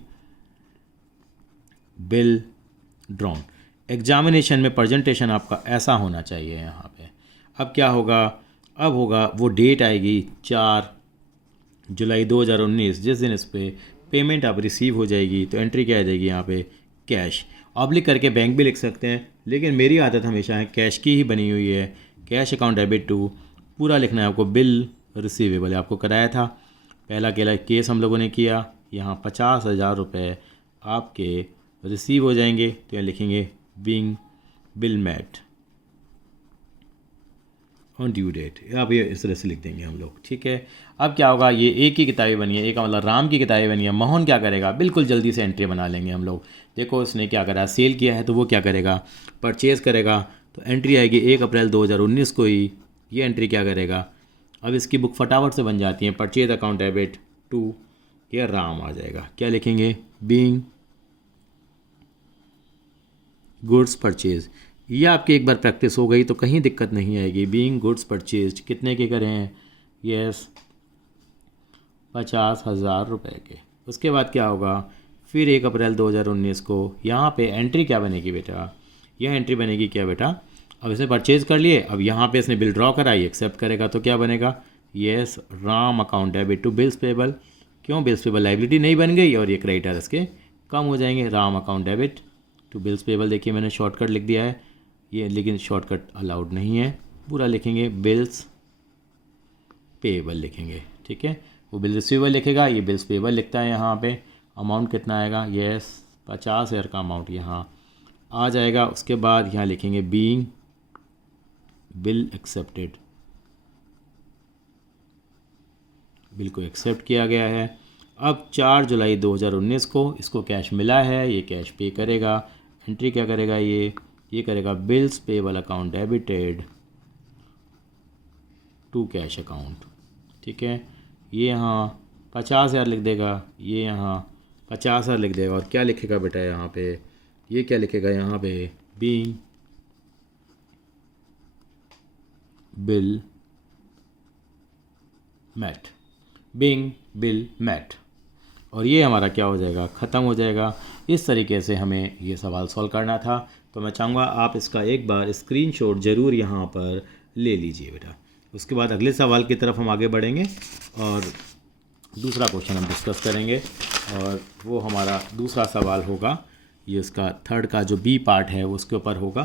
बिल ड्रॉन। एग्जामिनेशन में प्रेजेंटेशन आपका ऐसा होना चाहिए यहाँ पे। अब क्या होगा, अब होगा वो डेट आएगी 4 जुलाई 2019, जिस दिन इस पर पेमेंट अब रिसीव हो जाएगी, तो एंट्री क्या आ जाएगी यहाँ पे, कैश। ऑब्लिक करके बैंक भी लिख सकते हैं, लेकिन मेरी आदत हमेशा है कैश की ही बनी हुई है। कैश अकाउंट डेबिट टू, पूरा लिखना है आपको, बिल रिसीवेबल आपको कराया था। पहला केस हम लोगों ने किया, यहाँ 50,000 रुपये आपके रिसीव हो जाएंगे, तो यहाँ लिखेंगे being bill met on due date. अब ये इस तरह से लिख देंगे हम लोग, ठीक है। अब क्या होगा, ये एक ही किताबें बनी है, एक का मतलब राम की किताबें बनी है। मोहन क्या करेगा, बिल्कुल जल्दी से एंट्री बना लेंगे हम लोग। देखो उसने क्या करा, सेल किया है, तो वो क्या करेगा, परचेज़ करेगा, तो एंट्री आएगी 1 अप्रैल 2019 को ही। ये एंट्री क्या करेगा, अब इसकी बुक फटाफट से बन जाती है, परचेज अकाउंट डेबिट टू, ये राम आ जाएगा। क्या लिखेंगे, बीइंग गुड्स परचेज। ये आपकी एक बार प्रैक्टिस हो गई तो कहीं दिक्कत नहीं आएगी। बीइंग गुड्स परचेज कितने के करें हैं, यस 50,000 रुपये के। उसके बाद क्या होगा, फिर 1 अप्रैल 2019 को यहाँ पे एंट्री क्या बनेगी बेटा, यह एंट्री बनेगी क्या बेटा, अब इसे परचेज कर लिए, अब यहाँ पे इसने बिल ड्रॉ कराई, एक्सेप्ट करेगा, तो क्या बनेगा, yes Ram account debit to bills payable. क्यों, बिल्स पेबल लाइबिलिटी नहीं बन गई और ये क्रेडिटर इसके कम हो जाएंगे। Ram account debit to bills payable, देखिए मैंने शॉर्टकट लिख दिया है ये, लेकिन शॉर्टकट अलाउड नहीं है, पूरा लिखेंगे बिल्स पेबल लिखेंगे, ठीक है। वो बिल रिसीवेबल लिखेगा, ये बिल्स पेबल लिखता है यहाँ पे। अमाउंट कितना आएगा, यस 50,000 का अमाउंट यहाँ आ जाएगा। उसके बाद यहाँ लिखेंगे बीइंग बिल एक्सेप्टेड, बिल को एक्सेप्ट किया गया है। अब 4 जुलाई 2019 को इसको कैश मिला है, ये कैश पे करेगा। एंट्री क्या करेगा, ये करेगा bills payable account debited to cash account, ठीक है। ये यहाँ 50,000 लिख देगा, ये यहाँ 50,000 लिख देगा, और क्या लिखेगा बेटा यहाँ पे, ये क्या लिखेगा यहाँ पे, being bill met, being bill met, और ये हमारा क्या हो जाएगा, ख़त्म हो जाएगा। इस तरीके से हमें ये सवाल सॉल्व करना था। तो मैं चाहूँगा आप इसका एक बार स्क्रीनशॉट ज़रूर यहाँ पर ले लीजिए बेटा। उसके बाद अगले सवाल की तरफ हम आगे बढ़ेंगे और दूसरा क्वेश्चन हम डिस्कस करेंगे, और वो हमारा दूसरा सवाल होगा, ये इसका थर्ड का जो बी पार्ट है उसके ऊपर होगा।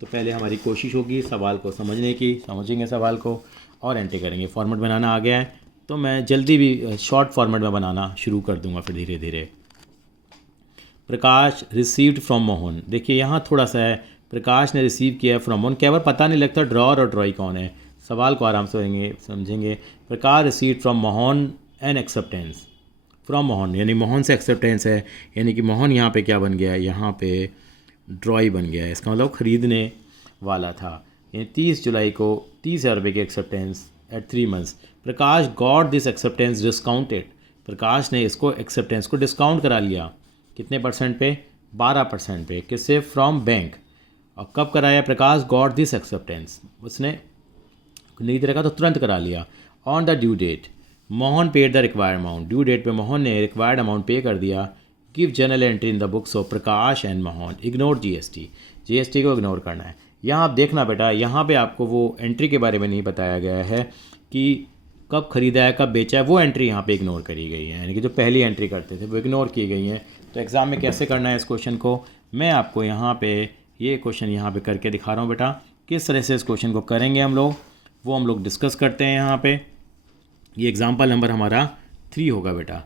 तो पहले हमारी कोशिश होगी सवाल को समझने की, समझेंगे सवाल को और एंट्री करेंगे। फॉर्मेट बनाना आ गया है, तो मैं जल्दी भी शॉर्ट फॉर्मेट में बनाना शुरू कर दूंगा फिर धीरे धीरे। प्रकाश रिसीव्ड फ्रॉम मोहन, देखिए यहाँ थोड़ा सा है, प्रकाश ने रिसीव किया है फ्रॉम मोहन, क्या बार पता नहीं लगता ड्रॉर और ड्रॉई कौन है। सवाल को आराम से समझेंगे। Prakash received from Mohan an acceptance from Mohan, यानी मोहन से एक्सेप्टेंस है, यानी कि मोहन यहाँ पे क्या बन गया है, यहाँ पे ड्रॉई बन गया है। इसका मतलब खरीदने वाला था। यानी 30 जुलाई को 30,000 रुपये की acceptance at 3 months. Prakash got this acceptance discounted, Prakash ने इसको एक्सेप्टेंस को डिस्काउंट करा लिया, कितने परसेंट पे, 12% पे, किससे, फ्रॉम बैंक। और कब कराया, प्रकाश गॉट दिस एक्सेप्टेंस, उसने नहीं रहेगा तो तुरंत करा लिया। On the due date Mohan paid the required amount, due date पे मोहन ने रिक्वायर्ड अमाउंट पे कर दिया। Give general entry in the books of Prakash and Mohan, ignore GST, GST को इग्नोर करना है। यहाँ आप देखना बेटा, यहाँ पे आपको वो एंट्री के बारे में नहीं बताया गया है कि कब ख़रीदा है, कब बेचा है, वो एंट्री यहाँ पे इग्नोर करी गई है, यानी कि जो पहली एंट्री करते थे वो इग्नोर की गई हैं। तो एग्ज़ाम में कैसे करना है इस क्वेश्चन को, मैं आपको यहाँ पे ये क्वेश्चन यहाँ पे करके दिखा रहा हूँ बेटा। किस तरह से इस क्वेश्चन को करेंगे हम लोग, वो हम लोग डिस्कस करते हैं यहाँ पे। ये एग्ज़ाम्पल नंबर हमारा 3 होगा बेटा।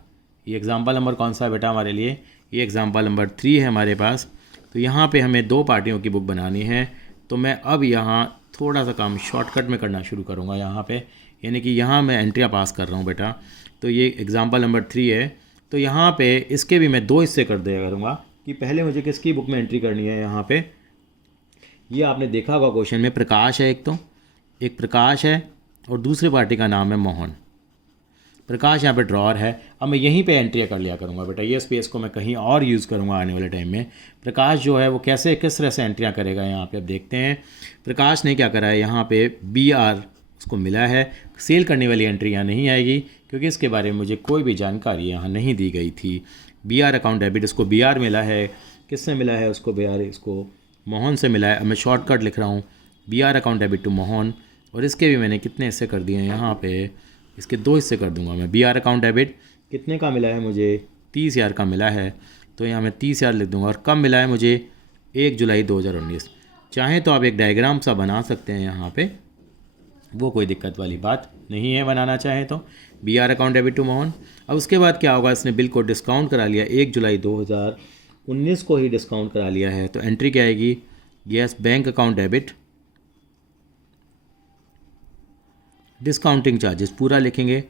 ये एग्ज़ाम्पल नंबर कौन सा है बेटा हमारे लिए, ये एग्ज़ाम्पल नंबर 3 है हमारे पास। तो यहाँ पे हमें 2 पार्टियों की बुक बनानी है। तो मैं अब यहाँ थोड़ा सा काम शॉर्टकट में करना शुरू करूँगा यहाँ पे, यानी कि यहाँ मैं एंट्रियाँ पास कर रहा हूँ बेटा। तो ये एग्ज़ाम्पल नंबर 3 है। तो यहाँ पे इसके भी मैं 2 हिस्से कर दिया करूँगा कि पहले मुझे किसकी बुक में एंट्री करनी है। यहाँ पे ये आपने देखा होगा क्वेश्चन में, प्रकाश है एक प्रकाश है और दूसरी पार्टी का नाम है मोहन। प्रकाश यहाँ पे ड्रॉअर है। अब मैं यहीं पे एंट्रियाँ कर लिया करूँगा बेटा, ये स्पेस को मैं कहीं और यूज़ करूँगा आने वाले टाइम में। प्रकाश जो है वो कैसे किस तरह से एंट्रियाँ करेगा यहाँ पे अब देखते हैं। प्रकाश ने क्या करा है, यहाँ पे BR उसको मिला है। सेल करने वाली एंट्री यहाँ नहीं आएगी क्योंकि इसके बारे में मुझे कोई भी जानकारी यहाँ नहीं दी गई थी। BR अकाउंट डेबिट इसको BR मिला है, किससे मिला है उसको BR, इसको मोहन से मिला है। अब मैं शॉर्टकट लिख रहा हूँ, BR account debit to Mohan. और इसके भी मैंने कितने हिस्से कर दिए हैं यहाँ पे, इसके 2 हिस्से कर दूंगा मैं। BR अकाउंट डेबिट कितने का मिला है मुझे, 30,000 का मिला है। तो यहाँ मैं 30,000 लिख दूंगा। और कब मिला है मुझे, 1 जुलाई 2019। चाहे तो आप एक डायग्राम सा बना सकते हैं यहाँ पे, वो कोई दिक्कत वाली बात नहीं है बनाना चाहे तो। BR account debit to Mohan. अब उसके बाद क्या होगा, इसने बिल को डिस्काउंट करा लिया, 1 जुलाई 2019 को ही डिस्काउंट करा लिया है। तो एंट्री क्या आएगी, yes bank account debit discounting charges, पूरा लिखेंगे,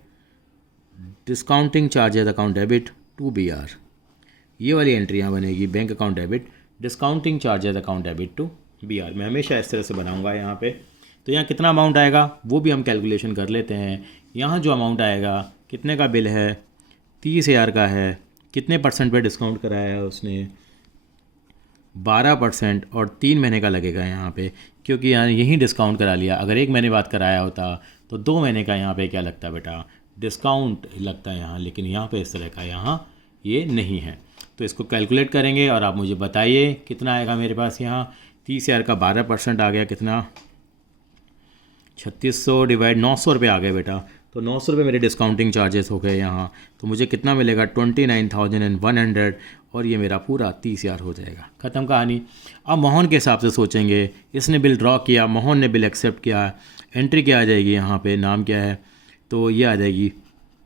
discounting charges account debit to BR। ये वाली एंट्री यहाँ बनेगी, bank account debit discounting charges account debit to BR। मैं हमेशा इस तरह से बनाऊंगा यहाँ पे। तो यहाँ कितना अमाउंट आएगा वो भी हम कैलकुलेशन कर लेते हैं। यहाँ जो अमाउंट आएगा, कितने का बिल है, 30,000 का है। कितने % पे डिस्काउंट कराया है उसने, 12% और 3 महीने का लगेगा यहाँ पे, क्योंकि यहाँ यहीं डिस्काउंट करा लिया। अगर 1 महीने बाद कराया होता तो 2 महीने का यहाँ पे क्या लगता बेटा, डिस्काउंट लगता है यहाँ। लेकिन यहाँ पे इस तरह का यहाँ ये नहीं है। तो इसको कैलकुलेट करेंगे और आप मुझे बताइए कितना आएगा मेरे पास। यहाँ 30,000 का 12% आ गया, कितना, 3600 डिवाइड 900 रुपये आ गए बेटा। तो 900 रुपये मेरे डिस्काउंटिंग चार्जेस हो गए यहाँ। तो मुझे कितना मिलेगा, 29,100। और ये मेरा पूरा 30,000 हो जाएगा, ख़त्म कहानी। अब मोहन के हिसाब से सोचेंगे, इसने बिल ड्रॉ किया, मोहन ने बिल एक्सेप्ट किया। एंट्री क्या आ जाएगी यहाँ पे, नाम क्या है, तो ये आ जाएगी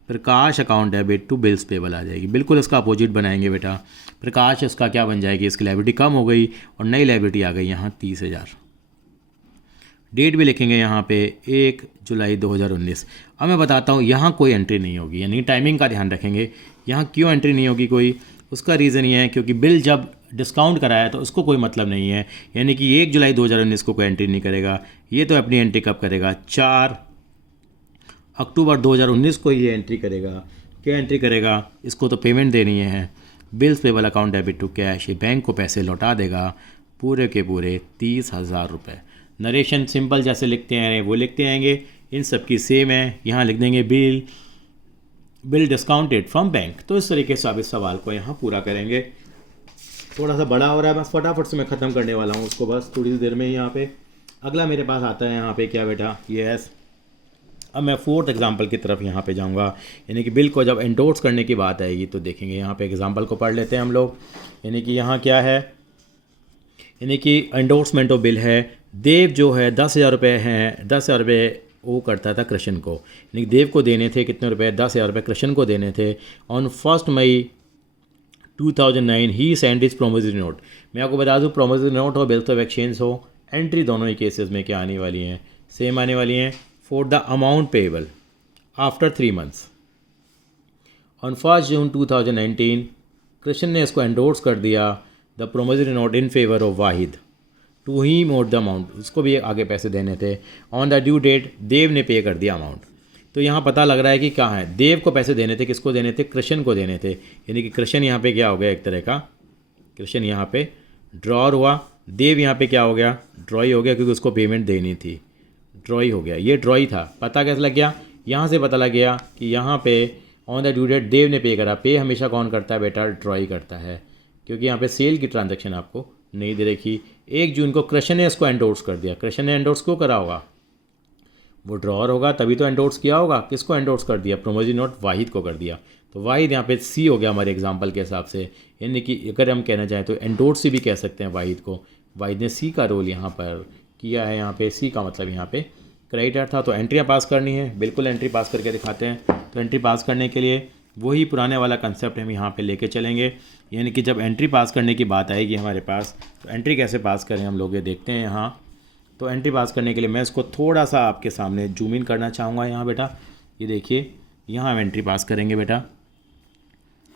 Prakash account debit to bills payable आ जाएगी। बिल्कुल इसका अपोजिट बनाएंगे बेटा। प्रकाश इसका क्या बन जाएगी, इसकी लायबिलिटी कम हो गई और नई लायबिलिटी आ गई यहाँ 30,000। डेट भी लिखेंगे यहाँ पे 1 जुलाई 2019। अब मैं बताता हूँ यहाँ कोई एंट्री नहीं होगी, यानी टाइमिंग का ध्यान रखेंगे। यहाँ क्यों एंट्री नहीं होगी कोई, उसका रीज़न ये है क्योंकि बिल जब डिस्काउंट कराया तो उसको कोई मतलब नहीं है, यानी कि 1 जुलाई 2019 को कोई एंट्री नहीं करेगा। ये तो अपनी एंट्री कब करेगा, 4 अक्टूबर 2019 को ये एंट्री करेगा। क्या एंट्री करेगा, इसको तो पेमेंट देनी है, bills payable account debit to cash. ये बैंक को पैसे लौटा देगा पूरे के पूरे 30,000 रुपये। नरेशन सिंपल जैसे लिखते हैं वो लिखते आएंगे, इन सब की सेम है। यहाँ लिख देंगे बिल डिस्काउंटेड फ्रॉम बैंक। तो इस तरीके से आप इस सवाल को यहाँ पूरा करेंगे। थोड़ा सा बड़ा हो रहा है, बस फटाफट से मैं ख़त्म करने वाला हूँ उसको, बस थोड़ी सी देर में। यहाँ पे अगला मेरे पास आता है यहाँ पे क्या बेटा, यस। अब मैं 4th एग्जाम्पल की तरफ यहाँ पे जाऊँगा, यानी कि बिल को जब एंडोर्स करने की बात आएगी तो देखेंगे। यहाँ पे एग्जाम्पल को पढ़ लेते हैं हम लोग। यानी कि यहाँ क्या है, यानी कि एंडोर्समेंट ऑफ बिल है। देव जो है 10,000 रुपये हैं, 10,000 रुपये वो करता था कृष्ण को, यानी कि देव को देने थे कितने रुपए, 10,000 रुपये कृष्ण को देने थे। On 1 May 2009 he send his promissory note. मैं आपको बता दूँ, प्रोमिसरी नोट हो, बिल्स ऑफ एक्सचेंज हो, एंट्री दोनों ही केसेस में क्या आने वाली हैं, सेम आने वाली हैं। For the amount payable after 3 months on 1 June 2019 Krishna ने इसको एंडोर्स कर दिया, the promissory note in favour of Wahid to he owed the amount. उसको भी आगे पैसे देने थे। On the due date Dev ने पे कर दिया अमाउंट। तो यहाँ पता लग रहा है कि क्या है, देव को पैसे देने थे, किसको देने थे, कृष्ण को देने थे। यानी कि कृष्ण यहाँ पे क्या हो गया, एक तरह का कृष्ण यहाँ पे ड्रॉर हुआ, देव यहाँ पे क्या हो गया, ड्रॉई हो गया, क्योंकि उसको पेमेंट देनी थी, ड्रॉई हो गया। ये ड्रॉई था। पता कैसे लग गया, यहाँ से पता लग गया कि यहाँ पे on the due date Dev ने पे करा। पे हमेशा कौन करता है बेटा, ड्रॉई करता है, क्योंकि यहाँ पे सेल की ट्रांजैक्शन आपको नहीं दे रखी। 1 जून को कृष्ण ने इसको एंडोर्स कर दिया। कृष्ण ने एंडोर्स क्यों करा होगा? वो ड्रॉअर होगा तभी तो एंडोर्स किया होगा। किसको एंडोर्स कर दिया? प्रोमोजी नोट वाहिद को कर दिया। तो वाहिद यहाँ पे सी हो गया हमारे एग्जाम्पल के हिसाब से, यानी कि अगर हम कहना चाहें तो एंडोर्स सी भी कह सकते हैं वाहिद को। वाहिद ने सी का रोल यहाँ पर किया है। यहाँ पे सी का मतलब यहाँ पे क्रेडिटर था। तो एंट्रियाँ पास करनी है, बिल्कुल एंट्री पास करके दिखाते हैं। तो एंट्री पास करने के लिए वही पुराने वाला कंसेप्ट हम यहाँ पे लेके चलेंगे, यानी कि जब एंट्री पास करने की बात आएगी हमारे पास, तो एंट्री कैसे पास करें हम लोग ये देखते हैं यहाँ। तो एंट्री पास करने के लिए मैं इसको थोड़ा सा आपके सामने जूम इन करना चाहूँगा। यहाँ बेटा ये देखिए, यहाँ हम एंट्री पास करेंगे बेटा,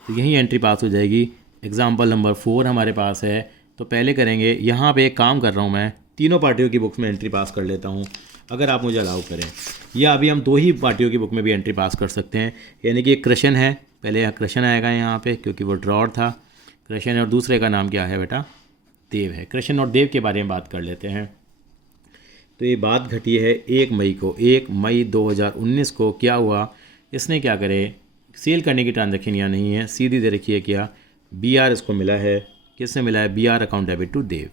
तो यही एंट्री पास हो जाएगी। एग्जाम्पल नंबर 4 हमारे पास है। तो पहले करेंगे, यहाँ पे एक काम कर रहा हूँ मैं, तीनों पार्टियों की बुक्स में एंट्री पास कर लेता हूँ अगर आप मुझे अलाउ करें, या अभी हम 2 ही पार्टियों की बुक में भी एंट्री पास कर सकते हैं। यानी कि एक कृष्ण है, पहले कृष्ण आएगा यहाँ पे क्योंकि वो ड्रॉअर था, कृष्ण है, और दूसरे का नाम क्या है बेटा? देव है। कृष्ण और देव के बारे में बात कर लेते हैं। तो ये बात घटी है 1 मई को। 1 मई 2019 को क्या हुआ, इसने क्या करे, सेल करने की ट्रांजैक्शन यहाँ नहीं है, सीधी दे रखी है क्या, BR इसको मिला है। किससे मिला है? BR अकाउंट डेबिट टू देव।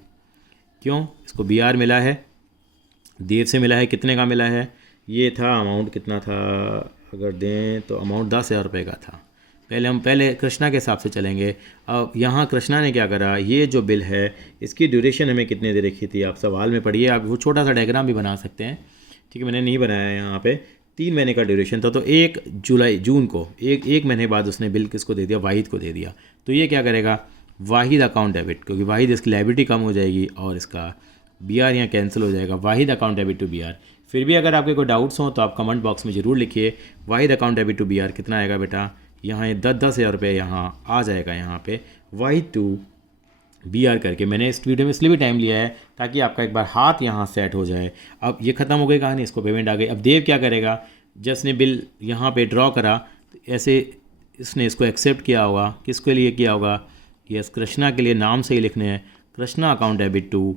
क्यों इसको BR मिला है? देव से मिला है। कितने का मिला है? ये था अमाउंट कितना था, अगर दें तो अमाउंट 10,000 रुपये का था। पहले कृष्णा के हिसाब से चलेंगे। अब यहाँ कृष्णा ने क्या करा, ये जो बिल है इसकी ड्यूरेशन हमें कितने दे रखी थी, आप सवाल में पढ़िए। आप वो छोटा सा डायग्राम भी बना सकते हैं, ठीक है, मैंने नहीं बनाया है यहाँ पे। 3 महीने का ड्यूरेशन था। तो 1 जून को एक महीने बाद उसने बिल किसको दे दिया? वाहिद को दे दिया। तो ये क्या करेगा? वाहिद अकाउंट डेबिट, क्योंकि वाहिद इसकी लायबिलिटी कम हो जाएगी और इसका BR यहाँ कैंसिल हो जाएगा। वाहिद अकाउंट डेबिट टू BR। फिर भी अगर आपके कोई डाउट्स हों तो आप कमेंट बॉक्स में ज़रूर लिखिए। वाहिद अकाउंट डेबिट टू BR कितना आएगा बेटा? यहाँ ये 10,000 रुपये यहाँ आ जाएगा। यहाँ पे वाहिद टू BR करके मैंने इस वीडियो में इसलिए भी टाइम लिया है ताकि आपका एक बार हाथ यहाँ सेट हो जाए। अब ये ख़त्म हो गई कहानी, इसको पेमेंट आ गई। अब देव क्या करेगा? जिसने बिल यहाँ पे ड्रॉ करा, ऐसे इसने इसको एक्सेप्ट किया होगा। किसके लिए किया होगा? यस, कृष्णा के लिए। नाम से ही लिखने हैं, कृष्णा अकाउंट डेबिट टू।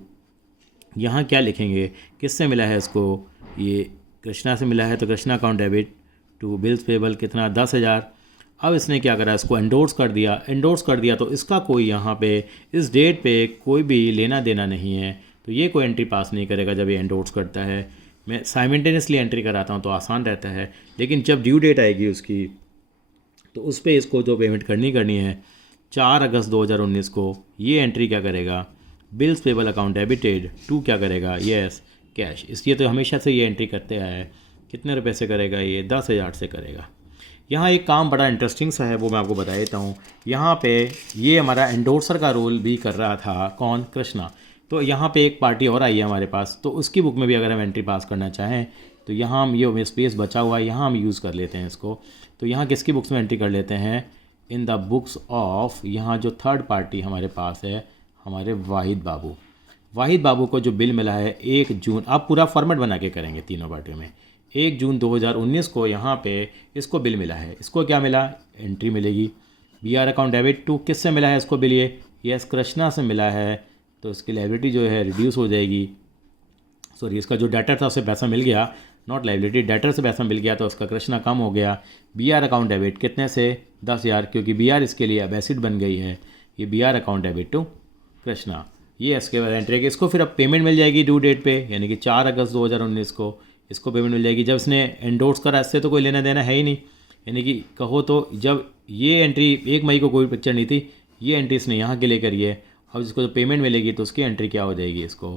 यहाँ क्या लिखेंगे? किससे मिला है इसको? ये कृष्णा से मिला है, तो Krishna account debit to bills payable कितना? 10,000। अब इसने क्या करा? इसको एंडोर्स कर दिया। एंडोर्स कर दिया तो इसका कोई यहाँ पे इस डेट पे कोई भी लेना देना नहीं है, तो ये कोई एंट्री पास नहीं करेगा जब ये एंडोर्स करता है। मैं साइमल्टेनियसली एंट्री कराता हूँ तो आसान रहता है, लेकिन जब ड्यू डेट आएगी उसकी तो उस पर इसको जो पेमेंट करनी है 4 अगस्त 2019 को, ये एंट्री क्या करेगा? Bills payable account debited to क्या करेगा? Yes, cash. इसलिए तो हमेशा से ये एंट्री करते आया है। कितने रुपए से करेगा? ये 10,000 से करेगा। यहाँ एक काम बड़ा इंटरेस्टिंग सा है, वो मैं आपको बता देता हूँ। यहाँ पे ये हमारा एंडोर्सर का रोल भी कर रहा था, कौन? कृष्णा। तो यहाँ पे एक पार्टी और आई है हमारे पास, तो उसकी बुक में भी अगर हम एंट्री पास करना चाहें तो यहाँ हम ये स्पेस बचा हुआ है, यहाँ हम यूज़ कर लेते हैं इसको। तो यहाँ किसकी बुक्स में एंट्री कर लेते हैं? इन द बुक्स ऑफ, यहाँ जो थर्ड पार्टी हमारे पास है, हमारे वाहिद बाबू। वाहिद बाबू को जो बिल मिला है 1 जून, आप पूरा फॉर्मेट बना के करेंगे तीनों पार्टियों में। 1 जून 2019 को यहाँ पे इसको बिल मिला है। इसको क्या मिला? एंट्री मिलेगी। BR अकाउंट डेबिट टू किससे मिला है इसको बिल? ये यस, कृष्णा से मिला है, तो इसकी लायबिलिटी जो है रिड्यूस हो जाएगी। सॉरी, इसका जो डेटर था उससे पैसा मिल गया, नॉट लायबिलिटी, डेटर से पैसा मिल गया तो उसका कृष्णा कम हो गया। BR अकाउंट डेबिट कितने से? 10,000, क्योंकि BR इसके लिए अब एसिड बन गई है। ये BR account debit to Krishna, ये इसके बाद एंट्री है। इसको फिर अब पेमेंट मिल जाएगी ड्यू डेट पे, यानी कि 4 अगस्त 2019 को इसको पेमेंट मिल जाएगी। जब इसने एंडोर्स करा, इससे तो कोई लेना देना है ही नहीं, यानी कि कहो तो जब ये एंट्री 1 मई को कोई पिक्चर नहीं थी, ये एंट्री इसने यहाँ के लिए करी है। अब इसको जो पेमेंट मिलेगी तो उसकी एंट्री क्या हो जाएगी? इसको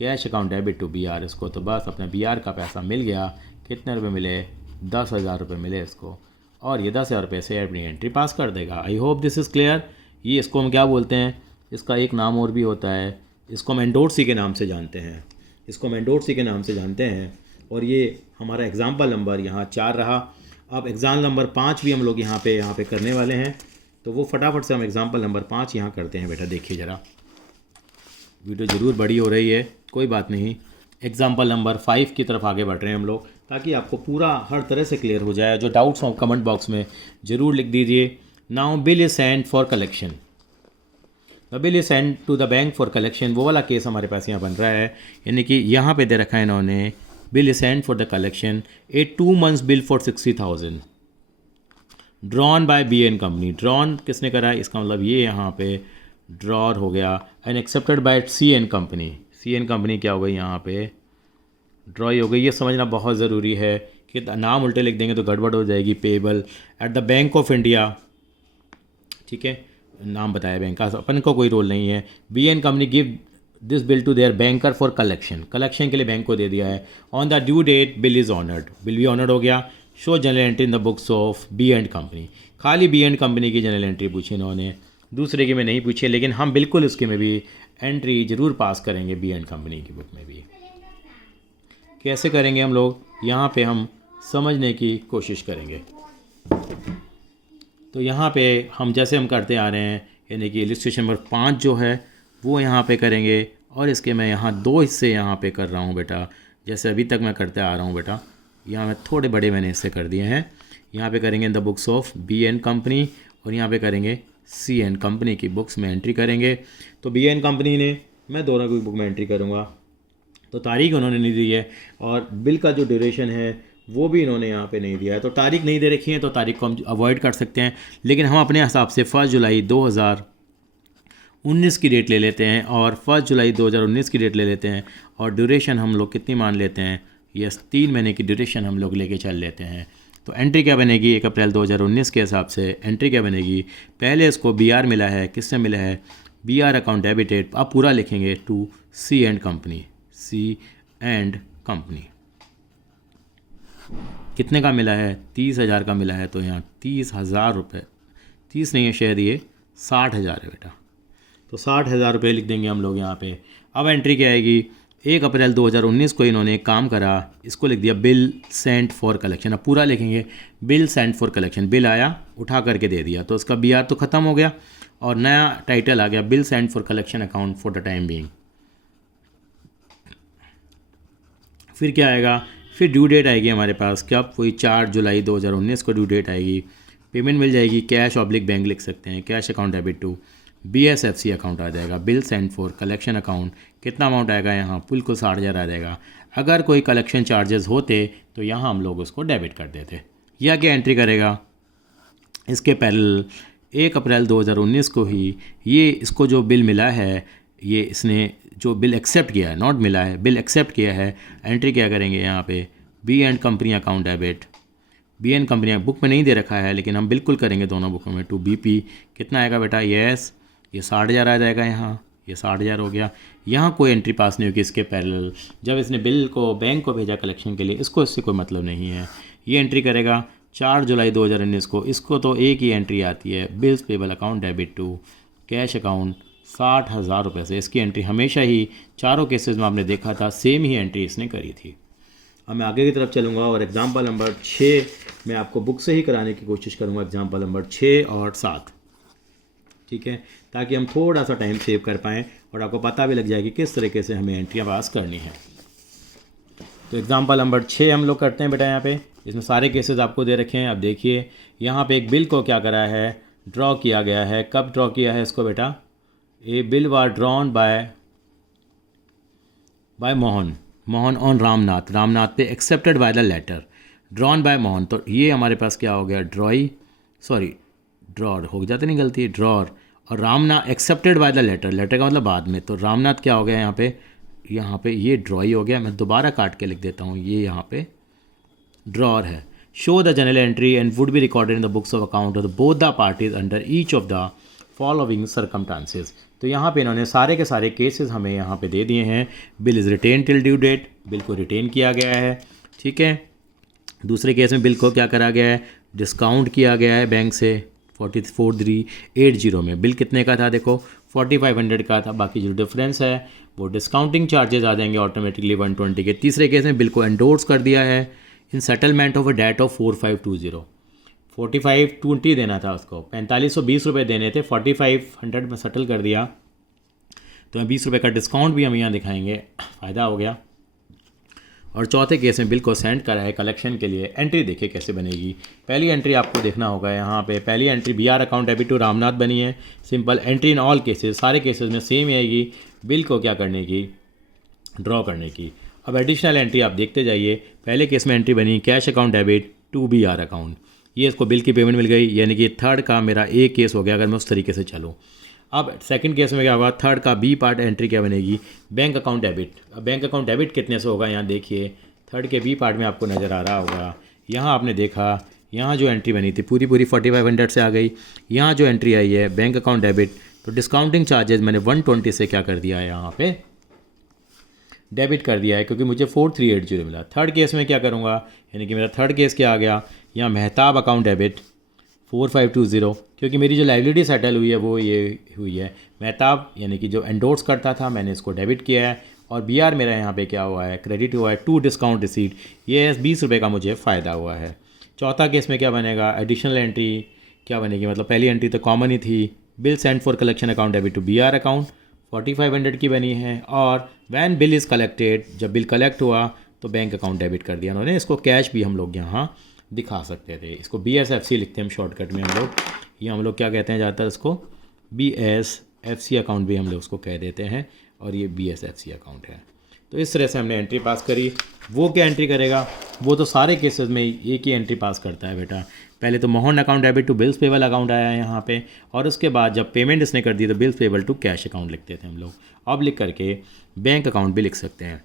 cash account debit to BR। इसको तो बस अपने BR का पैसा मिल गया। कितने रुपए मिले? 10,000 रुपये मिले इसको, और ये 10,000 रुपये से अपनी एंट्री पास कर देगा। आई होप दिस इज़ क्लियर। ये इसको हम क्या बोलते हैं? इसका एक नाम और भी होता है, इसको हम एंडोर्सी के नाम से जानते हैं। इसको हम एंडोर्सी के नाम से जानते हैं। और ये हमारा एग्ज़ाम्पल नंबर यहाँ 4 रहा। अब एग्ज़ाम्पल नंबर 5 भी हम लोग यहाँ पे करने वाले हैं, तो वो फटाफट से हम एग्ज़ाम्पल नंबर 5 यहाँ करते हैं। बेटा देखिए ज़रा, वीडियो ज़रूर बड़ी हो रही है, कोई बात नहीं। एग्ज़ाम्पल नंबर 5 की तरफ आगे बढ़ रहे हैं हम लोग, ताकि आपको पूरा हर तरह से क्लियर हो जाए। जो डाउट्स हो कमेंट बॉक्स में ज़रूर लिख दीजिए। Now bill is send for collection. The bill is send to the bank for collection, वो वाला केस हमारे पास यहाँ बन रहा है। यानी कि यहाँ पे दे रखा है इन्होंने, bill is send for the collection A 2 months bill for 60,000 drawn by BN company. Drawn किसने करा है? इसका मतलब ये यहाँ पे ड्रॉर हो गया and accepted by CN company. CN company क्या हो गई यहाँ पे, ड्रॉई हो गई। ये समझना बहुत ज़रूरी है कि नाम उल्टे लिख देंगे तो गड़बड़ हो जाएगी। Payable at the bank of India, ठीक है, नाम बताया बैंक का, अपन को कोई रोल नहीं है। BN company give this bill to their banker for collection, collection के लिए बैंक को दे दिया है। On the due date bill is honoured, bill भी ऑनर्ड हो गया। Show general entry in the books of B&K company, खाली B&K कंपनी की जनरल एंट्री पूछी इन्होंने, दूसरे की में नहीं पूछे, लेकिन हम बिल्कुल उसके में भी एंट्री ज़रूर पास करेंगे B&K कंपनी की बुक में भी। कैसे करेंगे हम लोग, यहाँ पे हम समझने की कोशिश करेंगे। तो यहाँ पे हम जैसे हम करते आ रहे हैं, यानी कि इलस्ट्रेशन नंबर 5 जो है वो यहाँ पे करेंगे, और इसके मैं यहाँ 2 हिस्से यहाँ पे कर रहा हूँ बेटा, जैसे अभी तक मैं करते आ रहा हूँ बेटा। यहाँ मैं थोड़े बड़े मैंने हिस्से कर दिए हैं। यहाँ पे करेंगे in the books of B&K company, और यहाँ पे करेंगे CN कंपनी की बुक्स में एंट्री करेंगे। तो B&K कंपनी ने, मैं दोनों की बुक में एंट्री करूँगा। तो तारीख उन्होंने नहीं दी है, और बिल का जो ड्यूरेशन है वो भी इन्होंने यहाँ पे नहीं दिया है। तो तारीख नहीं दे रखी है तो तारीख को हम अवॉइड कर सकते हैं, लेकिन हम अपने हिसाब से 1 जुलाई 2019 की डेट ले लेते हैं, और 1 जुलाई 2019 की डेट ले लेते हैं, और ड्यूरेशन हम लोग कितनी मान लेते हैं, यस 3 महीने की ड्यूरेशन हम लोग लेके चल लेते हैं। तो एंट्री क्या बनेगी, 1 अप्रैल 2019 के हिसाब से एंट्री क्या बनेगी, पहले इसको BR मिला है, किससे मिला है, BR अकाउंट डेबिटेड, अब पूरा लिखेंगे to C&K company, C&K company. कितने का मिला है, 30,000 का मिला है, तो यहाँ 30,000 रुपये, 30 नहीं है शायद, ये 60,000 है बेटा। तो 60,000 रुपये लिख देंगे हम लोग यहाँ पे। अब एंट्री क्या आएगी, 1 अप्रैल 2019 को इन्होंने एक काम करा, इसको लिख दिया बिल सेंट फॉर कलेक्शन। अब पूरा लिखेंगे bill sent for collection, bill आया उठा करके दे दिया, तो उसका BR तो ख़त्म हो गया, और नया टाइटल आ गया bill sent for collection account for the time being. फिर क्या आएगा, फिर ड्यू डेट आएगी हमारे पास, क्या वही 4 जुलाई 2019 को ड्यू डेट आएगी। पेमेंट मिल जाएगी कैश ऑब्लिक बैंक लिख सकते हैं, cash account debit to BSFC account आ जाएगा, bill send for collection account. कितना अमाउंट आएगा यहाँ, बिल्कुल 60,000 आ जाएगा। अगर कोई कलेक्शन चार्जेस होते तो यहाँ हम लोग उसको डेबिट कर देते। यह क्या एंट्री करेगा, इसके पैरेलल 1 अप्रैल 2019 को ही ये इसको जो बिल मिला है, ये इसने जो बिल एक्सेप्ट किया है, नॉट मिला है, बिल एक्सेप्ट किया है, एंट्री क्या करेंगे यहाँ पे B&K company account debit. B&K company book में नहीं दे रखा है, लेकिन हम बिल्कुल करेंगे दोनों बुकों में, टू BP। कितना आएगा बेटा, यस ये 60,000 आ जाएगा, यहाँ ये 60,000 हो गया। यहाँ कोई एंट्री पास नहीं होगी इसके पैरेलल, जब इसने बिल को बैंक को भेजा कलेक्शन के लिए, इसको इससे कोई मतलब नहीं है। ये एंट्री करेगा 4 जुलाई 2019 को, इसको तो एक ही एंट्री आती है, bills payable account debit to cash account 60,000 रुपये से। इसकी एंट्री हमेशा ही चारों केसेस में आपने देखा था सेम ही एंट्री इसने करी थी। अब मैं आगे की तरफ चलूँगा और एग्जाम्पल नंबर 6 मैं आपको बुक से ही कराने की कोशिश करूँगा, एग्जाम्पल नंबर 6 और 7, ठीक है, ताकि हम थोड़ा सा टाइम सेव कर पाएँ और आपको पता भी लग जाए कि किस तरीके से हमें एंट्रियाँ पास करनी है। तो एग्जाम्पल नंबर 6 हम लोग करते हैं बेटा। यहाँ पे इसमें सारे केसेस आपको दे रखे हैं। अब देखिए यहाँ पे एक बिल को क्या करा है, ड्रॉ किया गया है। कब ड्रॉ किया है इसको बेटा, a bill was drawn by Mohan on Ramnath पे accepted by the latter, drawn by Mohan. तो ये हमारे पास क्या हो गया, ड्रॉर हो जाते नहीं गलती, ड्रॉर, और Ramnath accepted by the letter का मतलब बाद में, तो रामनाथ क्या हो गया यहाँ पे ये ड्रॉई हो गया। मैं दोबारा काट के लिख देता हूँ, ये यहाँ पे ड्रॉर है। Show the general entry and would be recorded in the books of account of both the parties under each of the following circumstances. तो यहाँ पे इन्होंने सारे के सारे केसेस हमें यहाँ पे दे दिए हैं। Bill is retain till due date, bill को रिटेन किया गया है, ठीक है। दूसरे केस में बिल को क्या करा गया है, डिस्काउंट किया गया है बैंक से 4380 में। बिल कितने का था, देखो 4500 का था, बाकी जो डिफरेंस है वो डिस्काउंटिंग चार्जेस आ जाएंगे ऑटोमेटिकली 120 के। तीसरे केस में बिल को एंडोर्स कर दिया है in settlement of a debt of 4520, 4520 देना था उसको, 4520 रुपये देने थे, 4500 में सेटल कर दिया, तो 20 रुपये का डिस्काउंट भी हम यहाँ दिखाएंगे, फ़ायदा हो गया। और चौथे केस में बिल को सेंड करा है कलेक्शन के लिए। एंट्री देखिए कैसे बनेगी। पहली एंट्री आपको देखना होगा, यहाँ पे पहली entry BR account debit to Ramnath बनी है, simple entry in all cases, सारे केसेस में सेम ही आएगी, बिल को क्या करने की, ड्रॉ करने की। अब एडिशनल एंट्री आप देखते जाइए। पहले केस में एंट्री बनी cash account debit to BR account, ये इसको बिल की पेमेंट मिल गई, यानी कि थर्ड का मेरा एक केस हो गया अगर मैं उस तरीके से चलूँ। अब सेकंड केस में क्या होगा, थर्ड का बी पार्ट एंट्री क्या बनेगी, बैंक अकाउंट डेबिट। अब बैंक अकाउंट डेबिट कितने से होगा, यहाँ देखिए थर्ड के बी पार्ट में आपको नज़र आ रहा होगा, यहाँ आपने देखा यहाँ जो एंट्री बनी थी पूरी 4500 से आ गई, यहाँ जो एंट्री आई है बैंक अकाउंट डेबिट, तो डिस्काउंटिंग चार्जेस मैंने 120 से क्या कर दिया है, यहाँ पे डेबिट कर दिया है, क्योंकि मुझे 4380 मिला। थर्ड केस में क्या करूँगा, यानी कि मेरा थर्ड केस क्या आ गया, यहाँ मेहताब अकाउंट डेबिट 4520, क्योंकि मेरी जो लाइबिलिटी सेटल हुई है वो ये हुई है मेहताब, यानी कि जो एंडोर्स करता था मैंने इसको डेबिट किया है, और बी आर मेरा यहाँ पे क्या हुआ है, क्रेडिट हुआ है टू डिस्काउंट रिसीट, ये 20 रुपये का मुझे फ़ायदा हुआ है। चौथा केस में क्या बनेगा, एडिशनल एंट्री क्या बनेगी, मतलब पहली एंट्री तो कॉमन ही थी, bill send for collection account debit to B R account 4500 की बनी है, और वैन बिल इज़ कलेक्टेड, जब बिल कलेक्ट हुआ तो बैंक अकाउंट डेबिट कर दिया उन्होंने। इसको कैश भी हम लोग यहाँ दिखा सकते थे, इसको BSFC लिखते हैं हम शॉर्टकट में हम लोग, ये हम लोग क्या कहते हैं ज़्यादातर इसको BSFC अकाउंट भी हम लोग उसको कह देते हैं, और ये BSFC अकाउंट है। तो इस तरह से हमने एंट्री पास करी। वो क्या एंट्री करेगा, वो तो सारे केसेस में एक ही एंट्री पास करता है बेटा। पहले तो Mohan account debit to bills payable account आया है यहाँ पे, और उसके बाद जब पेमेंट इसने कर दी तो bills payable to cash account लिखते थे हम लोग। अब लिख करके बैंक अकाउंट भी लिख सकते हैं।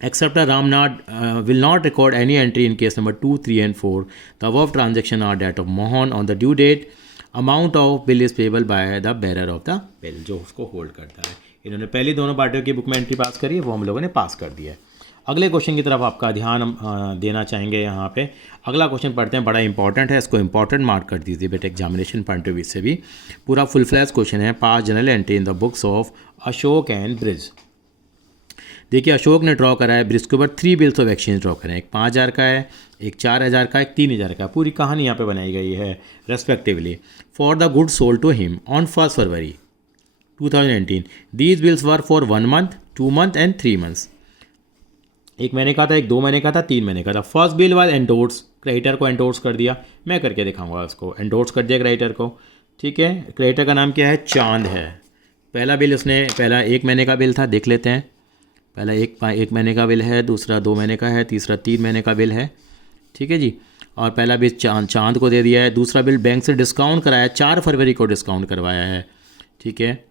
Exceptor Ramnath will not record any entry in case number 2, 3 and 4. The above transaction are that of Mohan on the due date. Amount of bill is payable by the bearer of the bill, जो उसको होल्ड करता है। इन्होंने पहली दोनों पार्टियों की बुक में एंट्री पास करी है, वो हम लोगों ने पास कर दिया है। अगले क्वेश्चन की तरफ आपका ध्यान हम देना चाहेंगे यहाँ पे। अगला क्वेश्चन पढ़ते हैं, बड़ा इंपॉर्टेंट है, इसको इंपॉर्टेंट मार्क कर दीजिए बेटा एग्जामिनेशन पॉइंट ऑफ व्यू से भी। पूरा फुल फ्लैश क्वेश्चन है, pass journal entry in the books of Ashok and Brij. देखिए अशोक ने ड्रॉ करा है ब्रिज के ऊपर 3 बिल्स ऑफ एक्सचेंज ड्रॉ करें, एक 5000 का है, एक 4000 का, एक 3000 का। पूरी कहानी यहाँ पे बनाई गई है respectively. For the good sold to him on 1 February 2019 these bills were for 1 month, 2 month and 3 months. 1 महीने का था, एक 2 महीने का था, 3 महीने का था। First bill was endorse, creditor को एंडोर्स कर दिया, मैं करके दिखाऊंगा उसको, एंडोर्स कर दिया क्रेडिटर को, ठीक है। क्रेडिटर का नाम क्या है, चांद है। पहला बिल उसने, पहला 1 महीने का बिल था, देख लेते हैं। पहला एक महीने का बिल है, दूसरा 2 महीने का है, तीसरा 3 महीने का बिल है, ठीक है जी। और पहला बिल चांद को दे दिया है। दूसरा बिल बैंक से डिस्काउंट कराया, 4 फरवरी को डिस्काउंट करवाया है, ठीक है।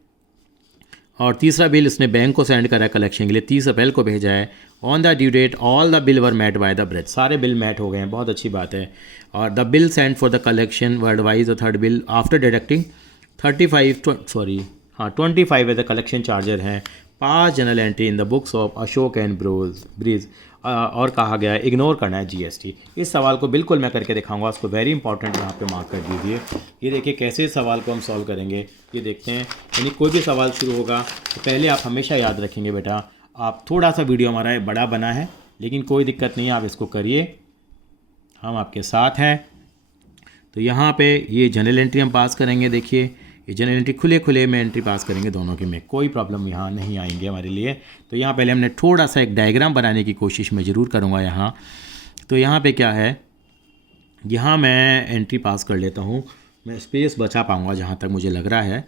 और तीसरा बिल इसने बैंक को सेंड करा है कलेक्शन के लिए, 30 अप्रैल को भेजा है। On the due date all the bill were met by the Brij, सारे बिल मैट हो गए हैं, बहुत अच्छी बात है। और the bill send for the collection word wise the third bill after deducting 25 as the collection charges हैं। Pass journal entry in the books of Ashok and Brij, और कहा गया है इग्नोर करना है GST। इस सवाल को बिल्कुल मैं करके दिखाऊंगा, उसको वेरी इंपॉर्टेंट यहाँ पे मार्क कर दीजिए। ये देखिए कैसे इस सवाल को हम सॉल्व करेंगे, ये देखते हैं। यानी कोई भी सवाल शुरू होगा तो पहले आप हमेशा याद रखेंगे बेटा, आप थोड़ा सा वीडियो हमारा बड़ा बना है लेकिन कोई दिक्कत नहीं है, आप इसको करिए, हम आपके साथ हैं। तो यहाँ पे ये जनरल एंट्री हम पास करेंगे, देखिए ये जनरल एंट्री खुले में एंट्री पास करेंगे दोनों की, में कोई प्रॉब्लम यहाँ नहीं आएंगे हमारे लिए। तो यहाँ पहले हमने थोड़ा सा एक डायग्राम बनाने की कोशिश मैं ज़रूर करूँगा यहाँ। तो यहाँ पे क्या है, यहाँ मैं एंट्री पास कर लेता हूँ, मैं स्पेस बचा पाऊँगा जहाँ तक मुझे लग रहा है।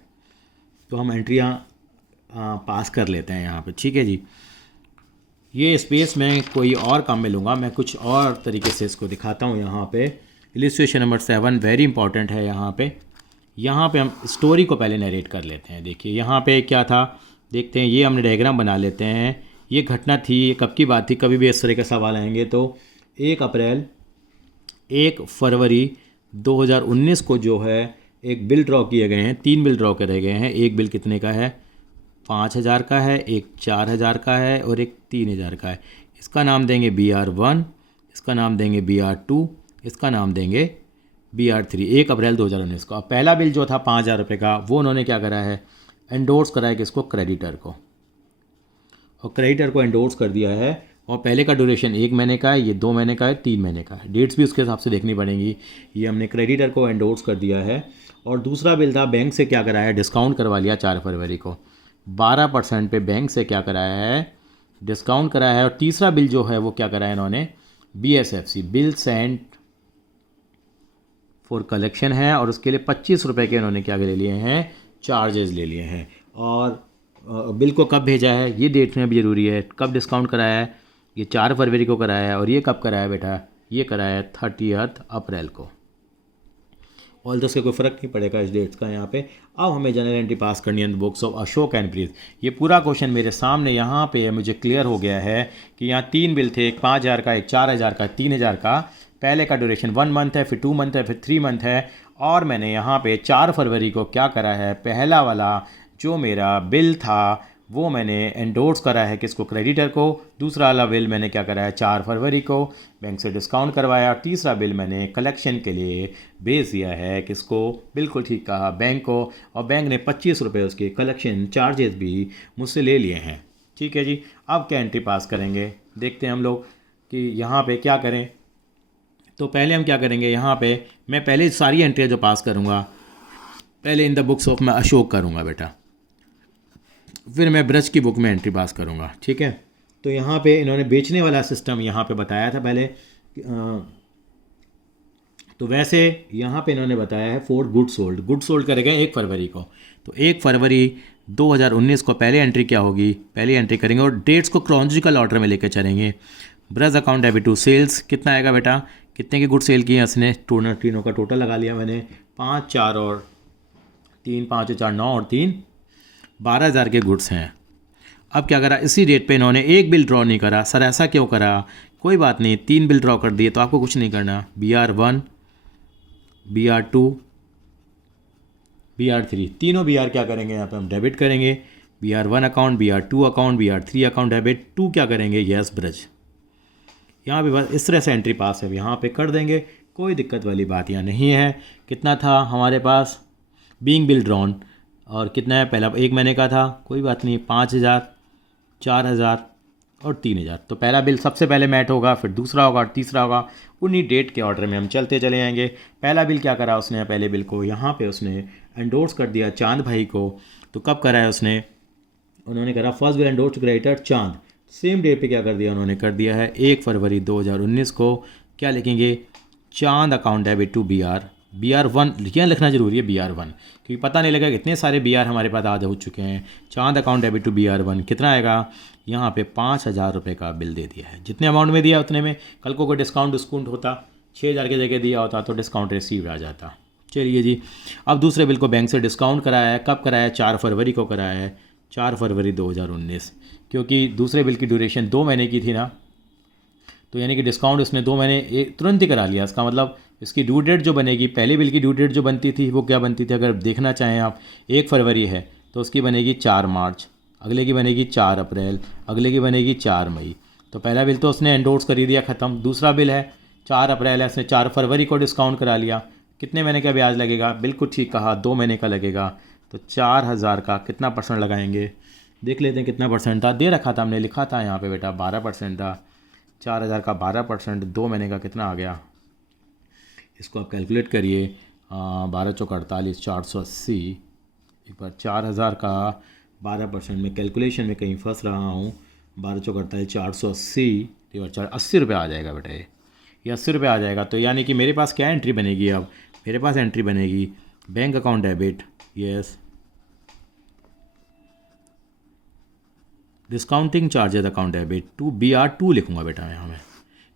तो हम एंट्रियाँ पास कर लेते हैं यहाँ पर, ठीक है जी। ये स्पेस मैं कोई और काम में लूँगा, मैं कुछ और तरीके से इसको दिखाता हूँ। यहाँ पे इलिस्ट्रेशन नंबर 7 वेरी इंपॉर्टेंट है। यहाँ पे हम स्टोरी को पहले नरेट कर लेते हैं। देखिए यहाँ पे क्या था, देखते हैं, ये हमने डायग्राम बना लेते हैं। ये घटना थी, ये कब की बात थी, कभी भी इस तरह के सवाल आएंगे तो 1 फरवरी 2019 को जो है एक बिल ड्रॉ किए गए हैं, 3 बिल ड्रॉ करे गए हैं। एक बिल कितने का है, 5000 का है, एक 4000 का है और एक 3000 का है। इसका नाम देंगे BR1, इसका नाम देंगे BR2, इसका नाम देंगे BR3। 1 अप्रैल 2019 को। अब पहला बिल जो था 5000 रुपये का, वो उन्होंने क्या करा है, एंडोर्स करा है किसको, क्रेडिटर को, और क्रेडिटर को एंडोर्स कर दिया है। और पहले का ड्यूरेशन 1 महीने का है, ये 2 महीने का है, 3 महीने का है, डेट्स भी उसके हिसाब से देखनी पड़ेंगी। ये हमने क्रेडिटर को एंडोर्स कर दिया है। और दूसरा बिल था, बैंक से क्या कराया है, डिस्काउंट करवा लिया 4 फरवरी को, 12% पे बैंक से क्या कराया है, डिस्काउंट कराया है। और तीसरा बिल जो है वो क्या कराया इन्होंने, BSFC bill send for collection है, और उसके लिए 25 रुपये के इन्होंने क्या ले लिए हैं, चार्जेस ले लिए हैं। और बिल को कब भेजा है, ये डेट में भी ज़रूरी है, कब डिस्काउंट कराया है, ये 4 फरवरी को कराया है। और ये कब कराया है बेटा, ये कराया है 30 अप्रैल को। ऑल दस का कोई फ़र्क नहीं पड़ेगा इस डेट्स का यहाँ पे। अब हमें जनरल एंट्री पास करनी है the books of Ashok and Preet. ये पूरा क्वेश्चन मेरे सामने यहाँ पे मुझे क्लियर हो गया है कि यहाँ 3 बिल थे, एक 5,000 का, एक 4,000 का, 3,000 का। पहले का ड्यूरेशन 1 मंथ है, फिर 2 मंथ है, फिर 3 मंथ है। और मैंने यहाँ पे 4 फरवरी को क्या करा है, पहला वाला जो मेरा बिल था वो मैंने एंडोर्स करा है किसको, क्रेडिटर को। दूसरा वाला बिल मैंने क्या करा है 4 फरवरी को बैंक से डिस्काउंट करवाया। और तीसरा बिल मैंने कलेक्शन के लिए भेज दिया है किसको, बिल्कुल ठीक कहा, बैंक को। और बैंक ने 25 रुपये उसके कलेक्शन चार्जेस भी मुझसे ले लिए हैं। ठीक है जी, अब क्या एंट्री पास करेंगे देखते हैं हम लोग कि यहाँ पे क्या करें। तो पहले हम क्या करेंगे, यहाँ पे मैं पहले सारी एंट्रियाँ जो पास करूँगा, पहले इन द बुक्स ऑफ मैं अशोक करूँगा बेटा, फिर मैं ब्रज की बुक में एंट्री पास करूँगा। ठीक है, तो यहाँ पे इन्होंने बेचने वाला सिस्टम यहाँ पे बताया था पहले। तो वैसे यहाँ पे इन्होंने बताया है फॉर गुड सोल्ड करेगा 1 फरवरी को। तो 1 फरवरी 2019 को पहले एंट्री क्या होगी, पहली एंट्री करेंगे और डेट्स को क्रोनोलॉजिकल ऑर्डर में लेकर चलेंगे। Braj account debit to sales कितना आएगा बेटा, कितने की गुड सेल की है उसने, तीनों का टोटल लगा लिया मैंने, 5, 4 और 3, 5 और 4 9 और 3 12,000 के गुड्स हैं। अब क्या करा, इसी डेट पे इन्होंने एक बिल ड्रॉ नहीं करा। सर ऐसा क्यों करा, कोई बात नहीं, 3 बिल ड्रॉ कर दिए तो आपको कुछ नहीं करना। BR1, BR2, BR3, तीनों BR क्या करेंगे यहाँ पे हम डेबिट करेंगे। BR1 account, BR2 account, BR3 account debit, 2 क्या करेंगे, यस ब्रज। यहाँ पे बस इस तरह से एंट्री पास है, यहाँ पे कर देंगे, कोई दिक्कत वाली बात यहाँ नहीं है। कितना था हमारे पास बीइंग बिल ड्रॉन, और कितना है, पहला 1 महीने का था, कोई बात नहीं, 5,000, 4,000 और 3,000। तो पहला बिल सबसे पहले मैट होगा, फिर दूसरा होगा, तीसरा होगा। उन्हीं डेट के ऑर्डर में हम चलते चले जाएंगे। पहला बिल क्या करा उसने, पहले बिल को यहाँ पे उसने एंडोर्स कर दिया चांद भाई को। तो कब करा है उसने, उन्होंने करा first bill endorse to creditor Chand. Same date पे क्या कर दिया उन्होंने, कर दिया है 1 फरवरी 2019 को। क्या लिखेंगे, चांद अकाउंट डेबिट टू BR1, यहाँ लिखना जरूरी है BR1, क्योंकि पता नहीं लगा कितने सारे BR हमारे पास आज हो चुके हैं। चांद अकाउंट डेबिट टू BR1 कितना आएगा, यहाँ पे 5,000 रुपये का बिल दे दिया है। जितने अमाउंट में दिया उतने में, कल को कोई डिस्काउंट होता, 6,000 की जगह दिया होता तो डिस्काउंट रिसीव आ जाता। चलिए जी, अब दूसरे बिल को बैंक से डिस्काउंट कराया है, कब कराया है, 4 फरवरी को कराया है, 4 फरवरी 2019, क्योंकि दूसरे बिल की ड्यूरेशन 2 महीने की थी ना, तो यानी कि डिस्काउंट उसने 2 महीने तुरंत ही करा लिया। इसका मतलब इसकी ड्यू डेट जो बनेगी, पहले बिल की ड्यू डेट जो बनती थी वो क्या बनती थी, अगर देखना चाहें आप, 1 फरवरी है तो उसकी बनेगी 4 मार्च, अगले की बनेगी 4 अप्रैल, अगले की बनेगी 4 मई। तो पहला बिल तो उसने एंडोर्स कर ही दिया, ख़त्म। दूसरा बिल है 4 अप्रैल है, उसने 4 फरवरी को डिस्काउंट करा लिया। कितने महीने का ब्याज लगेगा, बिल्कुल ठीक कहा, 2 महीने का लगेगा। तो 4,000 का कितना परसेंट लगाएंगे, देख लेते हैं कितना परसेंट था, दे रखा था हमने, लिखा था यहाँ पे बेटा 12% था। 4,000 का 12%, 2 महीने का कितना आ गया, इसको आप कैलकुलेट करिए। 12 चौक 48, 480। एक बार 4,000 का 12% में कैलकुलेशन में कहीं फंस रहा हूँ। 12 चौक 48, 480 4 80 रुपये आ जाएगा बेटा, ये 80 रुपये आ जाएगा। तो यानी कि मेरे पास क्या एंट्री बनेगी, अब मेरे पास एंट्री बनेगी bank account debit, yes, discounting charges account debit to BR2 लिखूँगा बेटा यहाँ में।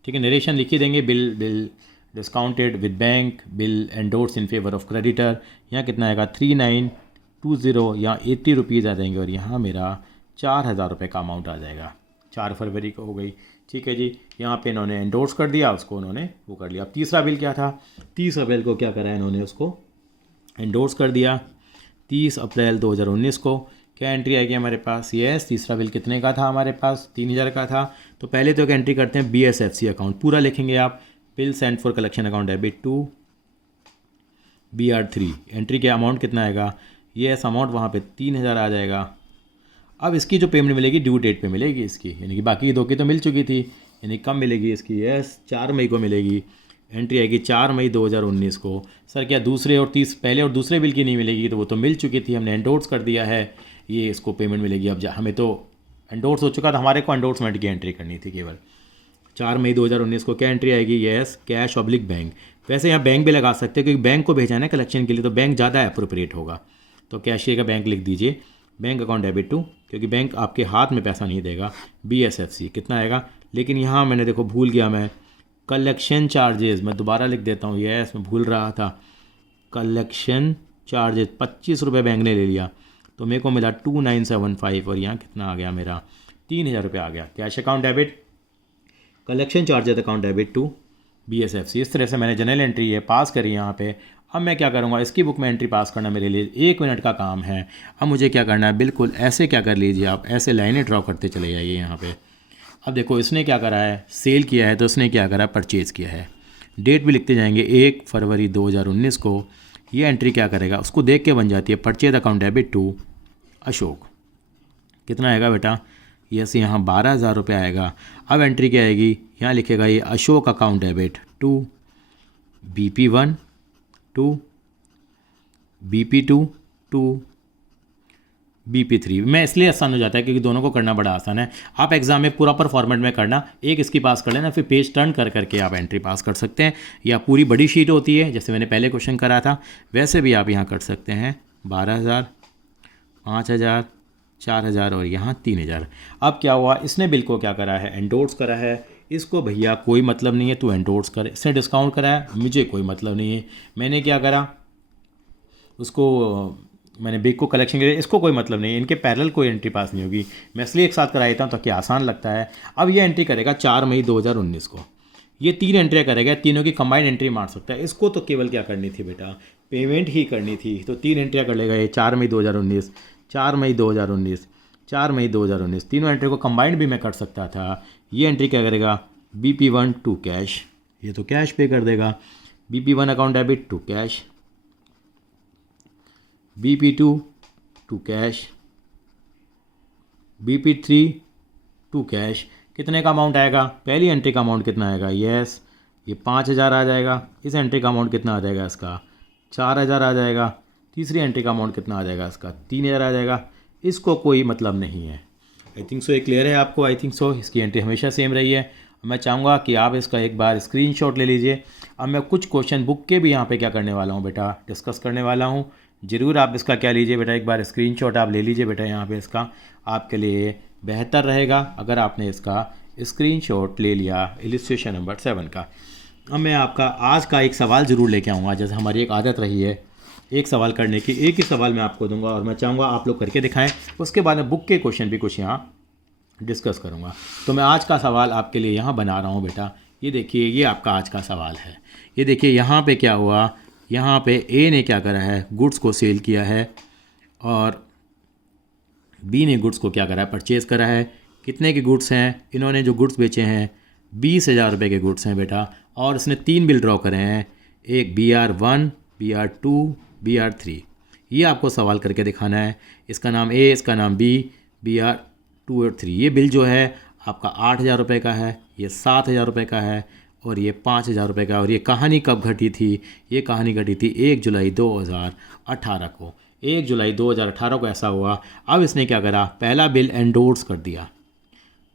ठीक है, नरेशन लिख ही देंगे, bill discounted with bank, bill endorse in favour of creditor. यहाँ कितना आएगा, 3920, यहाँ 80 रुपीज़ आ जाएंगे, और यहाँ मेरा 4,000 रुपये का अमाउंट आ जाएगा। 4 फरवरी को हो गई। ठीक है जी, यहाँ पे इन्होंने एंडोर्स कर दिया, उसको उन्होंने वो कर लिया। अब तीसरा बिल क्या था, 30 अप्रैल को क्या करा इन्होंने, उसको एंडोर्स कर दिया 30 अप्रैल 2019 को। क्या एंट्री आएगी हमारे पास, यस, तीसरा बिल कितने का था हमारे पास, 3,000 का था। तो पहले तो एक एंट्री करते हैं BSFC अकाउंट, पूरा लिखेंगे आप, bill sent for collection account debit to BR3। Entry के अमाउंट कितना आएगा, यस, अमाउंट वहाँ पे 3,000 आ जाएगा। अब इसकी जो पेमेंट मिलेगी ड्यू डेट पे मिलेगी इसकी, यानी कि बाकी 2 की तो मिल चुकी थी, यानी कम मिलेगी इसकी, यस, 4 मई को मिलेगी। एंट्री आएगी 4 मई 2019 को। सर क्या दूसरे और पहले और दूसरे बिल की नहीं मिलेगी, तो वो तो मिल चुकी थी, हमने एंडोर्स कर दिया है, ये इसको पेमेंट मिलेगी। अब हमें तो एंडोर्स हो चुका था, हमारे को एंडोर्समेंट की एंट्री करनी थी केवल। 4 मई 2019 को क्या एंट्री आएगी, यस, कैश ऑब्लिक बैंक। वैसे यहाँ बैंक भी लगा सकते हैं, क्योंकि बैंक को भेजना है कलेक्शन के लिए, तो बैंक ज़्यादा अप्रोप्रिएट होगा, तो कैशियर का बैंक लिख दीजिए, बैंक अकाउंट डेबिट टू, क्योंकि बैंक आपके हाथ में पैसा नहीं देगा। BSFC कितना आएगा, लेकिन यहाँ मैंने देखो भूल गया मैं, कलेक्शन चार्जेस मैं दोबारा लिख देता हूँ, यस, मैं भूल रहा था, कलेक्शन चार्जेस 25 रुपये बैंक ने ले लिया, तो मेरे को मिला 2975 और यहाँ कितना आ गया मेरा 3000 रुपये आ गया। Cash account debit, collection charges account debit to BSFC। इस तरह से मैंने जनरल एंट्री ये पास करी यहाँ पे। अब मैं क्या करूँगा, इसकी बुक में एंट्री पास करना मेरे लिए 1 मिनट का काम है। अब मुझे क्या करना है, बिल्कुल ऐसे क्या कर लीजिए आप, ऐसे लाइनें ड्रॉ करते चले जाइए यहाँ पे। अब देखो इसने क्या करा है, सेल किया है, तो इसने क्या करा, परचेज़ किया है। डेट भी लिखते जाएंगे 1 फरवरी 2019 को। ये एंट्री क्या करेगा, उसको देख के बन जाती है purchase account debit to Ashok. कितना आएगा बेटा, यस यहाँ 12,000 रुपये आएगा। अब एंट्री क्या आएगी, यहाँ लिखेगा ये Ashok account debit to BP1 to BP2 to BP3। मैं इसलिए आसान हो जाता है क्योंकि दोनों को करना बड़ा आसान है। आप एग्जाम में पूरा पर फॉर्मेट में करना, एक इसकी पास कर लेना, फिर पेज टर्न कर करके आप एंट्री पास कर सकते हैं। या पूरी बड़ी शीट होती है, जैसे मैंने पहले क्वेश्चन करा था, वैसे भी आप यहाँ कर सकते हैं। 12,000, 5,000, 4,000 और यहाँ 3,000। अब क्या हुआ, इसने बिल को क्या करा है, एंडोर्स करा है। इसको भैया कोई मतलब नहीं है, तू एंडोर्स कर। इसने डिस्काउंट करा है, मुझे कोई मतलब नहीं है। मैंने क्या करा, उसको मैंने बिग को कलेक्शन के लिए, इसको कोई मतलब नहीं है। इनके पैरेलल कोई एंट्री पास नहीं होगी, मैं इसलिए एक साथ करा देता हूँ ताकि आसान लगता है। अब ये एंट्री करेगा 4 मई 2019 को। ये 3 एंट्रियाँ करेगा, तीनों की कंबाइंड एंट्री मार सकता है। इसको तो केवल क्या करनी थी बेटा, पेमेंट ही करनी थी। तो 3 एंट्रियाँ कर लेगा ये, 4 मई 2019, 4 मई 2019, 4 मई 2019। तीनों एंट्री को कंबाइंड भी मैं कर सकता था। ये एंट्री क्या करेगा, BP1 टू कैश, ये तो कैश पे कर देगा। BP1 account debit to cash, BP2 to cash, BP3 to cash. कितने का अमाउंट आएगा, पहली एंट्री का अमाउंट कितना आएगा, यस ये 5,000 आ जाएगा। इस एंट्री का अमाउंट कितना आ जाएगा, इसका 4,000 आ जाएगा। तीसरी एंट्री का अमाउंट कितना आ जाएगा, इसका 3,000 आ जाएगा। इसको कोई मतलब नहीं है। आई थिंक सो ये क्लियर है आपको, आई थिंक सो इसकी एंट्री हमेशा सेम रही है। मैं चाहूँगा कि आप इसका एक बार स्क्रीनशॉट ले लीजिए। अब मैं कुछ क्वेश्चन बुक के भी यहाँ पे क्या करने वाला हूँ बेटा, डिस्कस करने वाला हूँ। ज़रूर आप इसका क्या लीजिए बेटा, एक बार स्क्रीनशॉट आप ले लीजिए बेटा। यहाँ पे इसका आपके लिए बेहतर रहेगा अगर आपने इसका स्क्रीनशॉट ले लिया इलिस्ट्रेशन नंबर 7 का। अब मैं आपका आज का एक सवाल ज़रूर लेके आऊँगा, जैसे हमारी एक आदत रही है एक सवाल करने की। एक ही सवाल मैं आपको दूंगा और मैं चाहूँगा आप लोग करके दिखाएं। उसके बाद में बुक के क्वेश्चन भी कुछ यहाँ डिस्कस करूँगा। तो मैं आज का सवाल आपके लिए यहाँ बना रहा हूँ बेटा। ये देखिए, ये आपका आज का सवाल है। ये देखिए यहाँ पे क्या हुआ, यहाँ पे ए ने क्या करा है, गुड्स को सेल किया है और बी ने गुड्स को क्या करा है, परचेज़ करा है। कितने के गुड्स हैं, इन्होंने जो गुड्स बेचे हैं 20,000 रुपये के गुड्स हैं बेटा। और इसने 3 बिल ड्रॉ करे हैं, एक BR1, BR2, BR3। ये आपको सवाल करके दिखाना है। इसका नाम ए, इसका नाम बी, BR2 और 3। ये बिल जो है आपका 8,000 रुपये का है, ये 7,000 रुपये का है और ये 5,000 रुपये का। और ये कहानी कब घटी थी, ये कहानी घटी थी 1 जुलाई 2018 को। 1 जुलाई 2018 को ऐसा हुआ। अब इसने क्या करा, पहला बिल एंडोर्स कर दिया।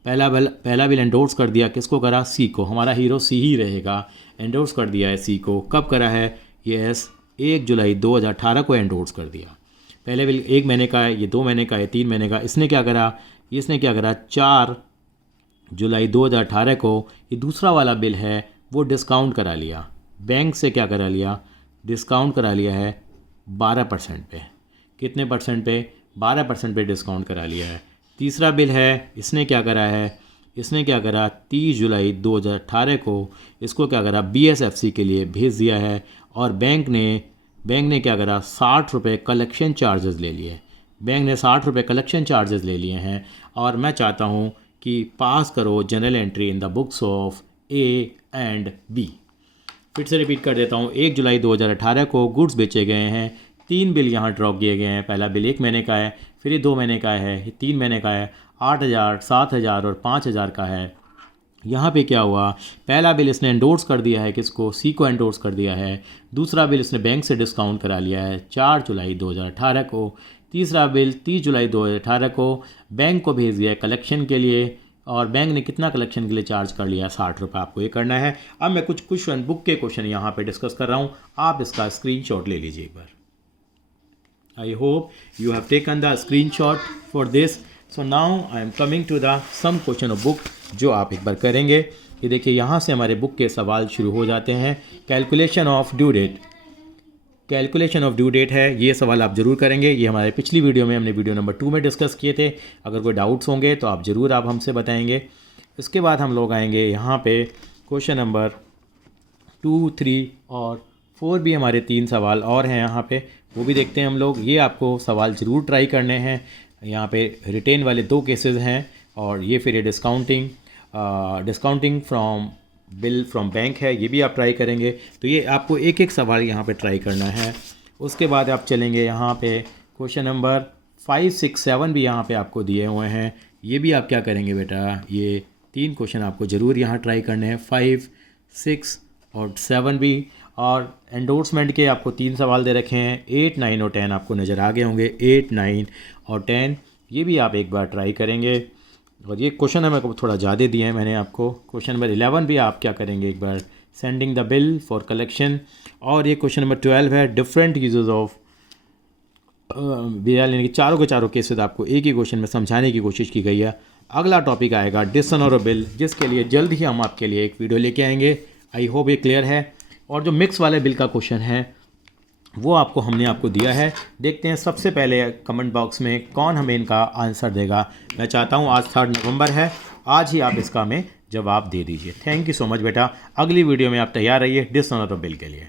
पहला बिल एंडोर्स कर दिया, किसको करा, सी को। हमारा हीरो सी ही रहेगा। एंडोर्स कर दिया है सी को। कब करा है, यस 1 जुलाई 2018 को एंडोर्स कर दिया। पहले बिल 1 महीने का है, ये 2 महीने का है, 3 महीने का। इसने क्या करा, 4 जुलाई 2018 को ये दूसरा वाला बिल है वो डिस्काउंट करा लिया। बैंक से क्या करा लिया, डिस्काउंट करा लिया है 12% पे। कितने परसेंट पे, 12% पे डिस्काउंट करा लिया है। तीसरा बिल है, इसने क्या करा है, इसने क्या करा 30 जुलाई 2018 को इसको क्या करा BSFC के लिए भेज दिया है। और बैंक ने क्या करा 60 रुपये कलेक्शन चार्जेस ले लिए। बैंक ने 60 रुपये कलेक्शन चार्जेस ले लिए हैं। और मैं चाहता हूँ कि पास करो general entry in the books of A and B। फिर से रिपीट कर देता हूँ। 1 जुलाई 2018 को गुड्स बेचे गए हैं, 3 बिल यहाँ ड्रॉ किए गए हैं। पहला बिल 1 महीने का है, फिर ये 2 महीने का है, ये 3 महीने का है, 8,000, 7,000 और 5,000 का है। यहाँ पे क्या हुआ, पहला बिल इसने एंडोर्स कर दिया है, किसको, सी को एंडोर्स कर दिया है। दूसरा बिल इसने बैंक से डिस्काउंट करा लिया है 4 जुलाई 2018 को। तीसरा बिल 30 जुलाई 2018 को बैंक को भेज दिया है कलेक्शन के लिए। और बैंक ने कितना कलेक्शन के लिए चार्ज कर लिया, 60 रुपये। आपको ये करना है। अब मैं कुछ क्वेश्चन बुक के क्वेश्चन यहाँ पे डिस्कस कर रहा हूँ, आप इसका स्क्रीनशॉट ले लीजिए एक बार। I hope you have taken the screenshot for this. So now I am coming to the some question of book जो आप एक बार करेंगे। ये देखिए यहाँ से हमारे बुक के सवाल शुरू हो जाते हैं। Calculation of due date. Calculation of due date है, ये सवाल आप ज़रूर करेंगे। ये हमारे पिछली वीडियो में हमने वीडियो नंबर 2 में डिस्कस किए थे। अगर कोई डाउट्स होंगे तो आप ज़रूर आप हमसे बताएंगे। इसके बाद हम लोग आएंगे यहाँ पे क्वेश्चन नंबर 2, 3 और 4 भी हमारे 3 सवाल और हैं यहाँ पे, वो भी देखते हैं हम लोग। ये आपको सवाल ज़रूर ट्राई करने हैं। यहाँ पे रिटेन वाले 2 केसेस हैं और ये फिर discounting from bill from bank है, ये भी आप ट्राई करेंगे। तो ये आपको एक एक सवाल यहाँ पे ट्राई करना है। उसके बाद आप चलेंगे यहाँ पे क्वेश्चन नंबर 5, 6, 7 भी यहाँ पे आपको दिए हुए हैं। ये भी आप क्या करेंगे बेटा, ये 3 क्वेश्चन आपको ज़रूर यहाँ ट्राई करने हैं, 5, 6 और 7 भी। और एंडोर्समेंट के आपको 3 सवाल दे रखे हैं, 8, 9 और 10 आपको नज़र आ गए होंगे। 8, 9 और 10 ये भी आप एक बार ट्राई करेंगे। और ये क्वेश्चन है मेरे को थोड़ा ज़्यादा दिए हैं मैंने आपको। क्वेश्चन नंबर 11 भी आप क्या करेंगे एक बार, sending the bill for collection. और ये क्वेश्चन नंबर 12 है, डिफरेंट यूजेस ऑफ बिल, यानी कि चारों के चारों केसेस आपको एक ही क्वेश्चन में समझाने की कोशिश की गई है। अगला टॉपिक आएगा डिसऑनरेबल, जिसके लिए जल्द ही हम आपके लिए एक वीडियो लेके आएंगे। आई होप ये क्लियर है। और जो मिक्स वाले बिल का क्वेश्चन है वो हमने आपको दिया है। देखते हैं सबसे पहले कमेंट बॉक्स में कौन हमें इनका आंसर देगा। मैं चाहता हूँ, आज 3 नवंबर है, आज ही आप इसका हमें जवाब दे दीजिए। थैंक यू सो मच बेटा। अगली वीडियो में आप तैयार रहिए डिसऑनरेबल बिल के लिए।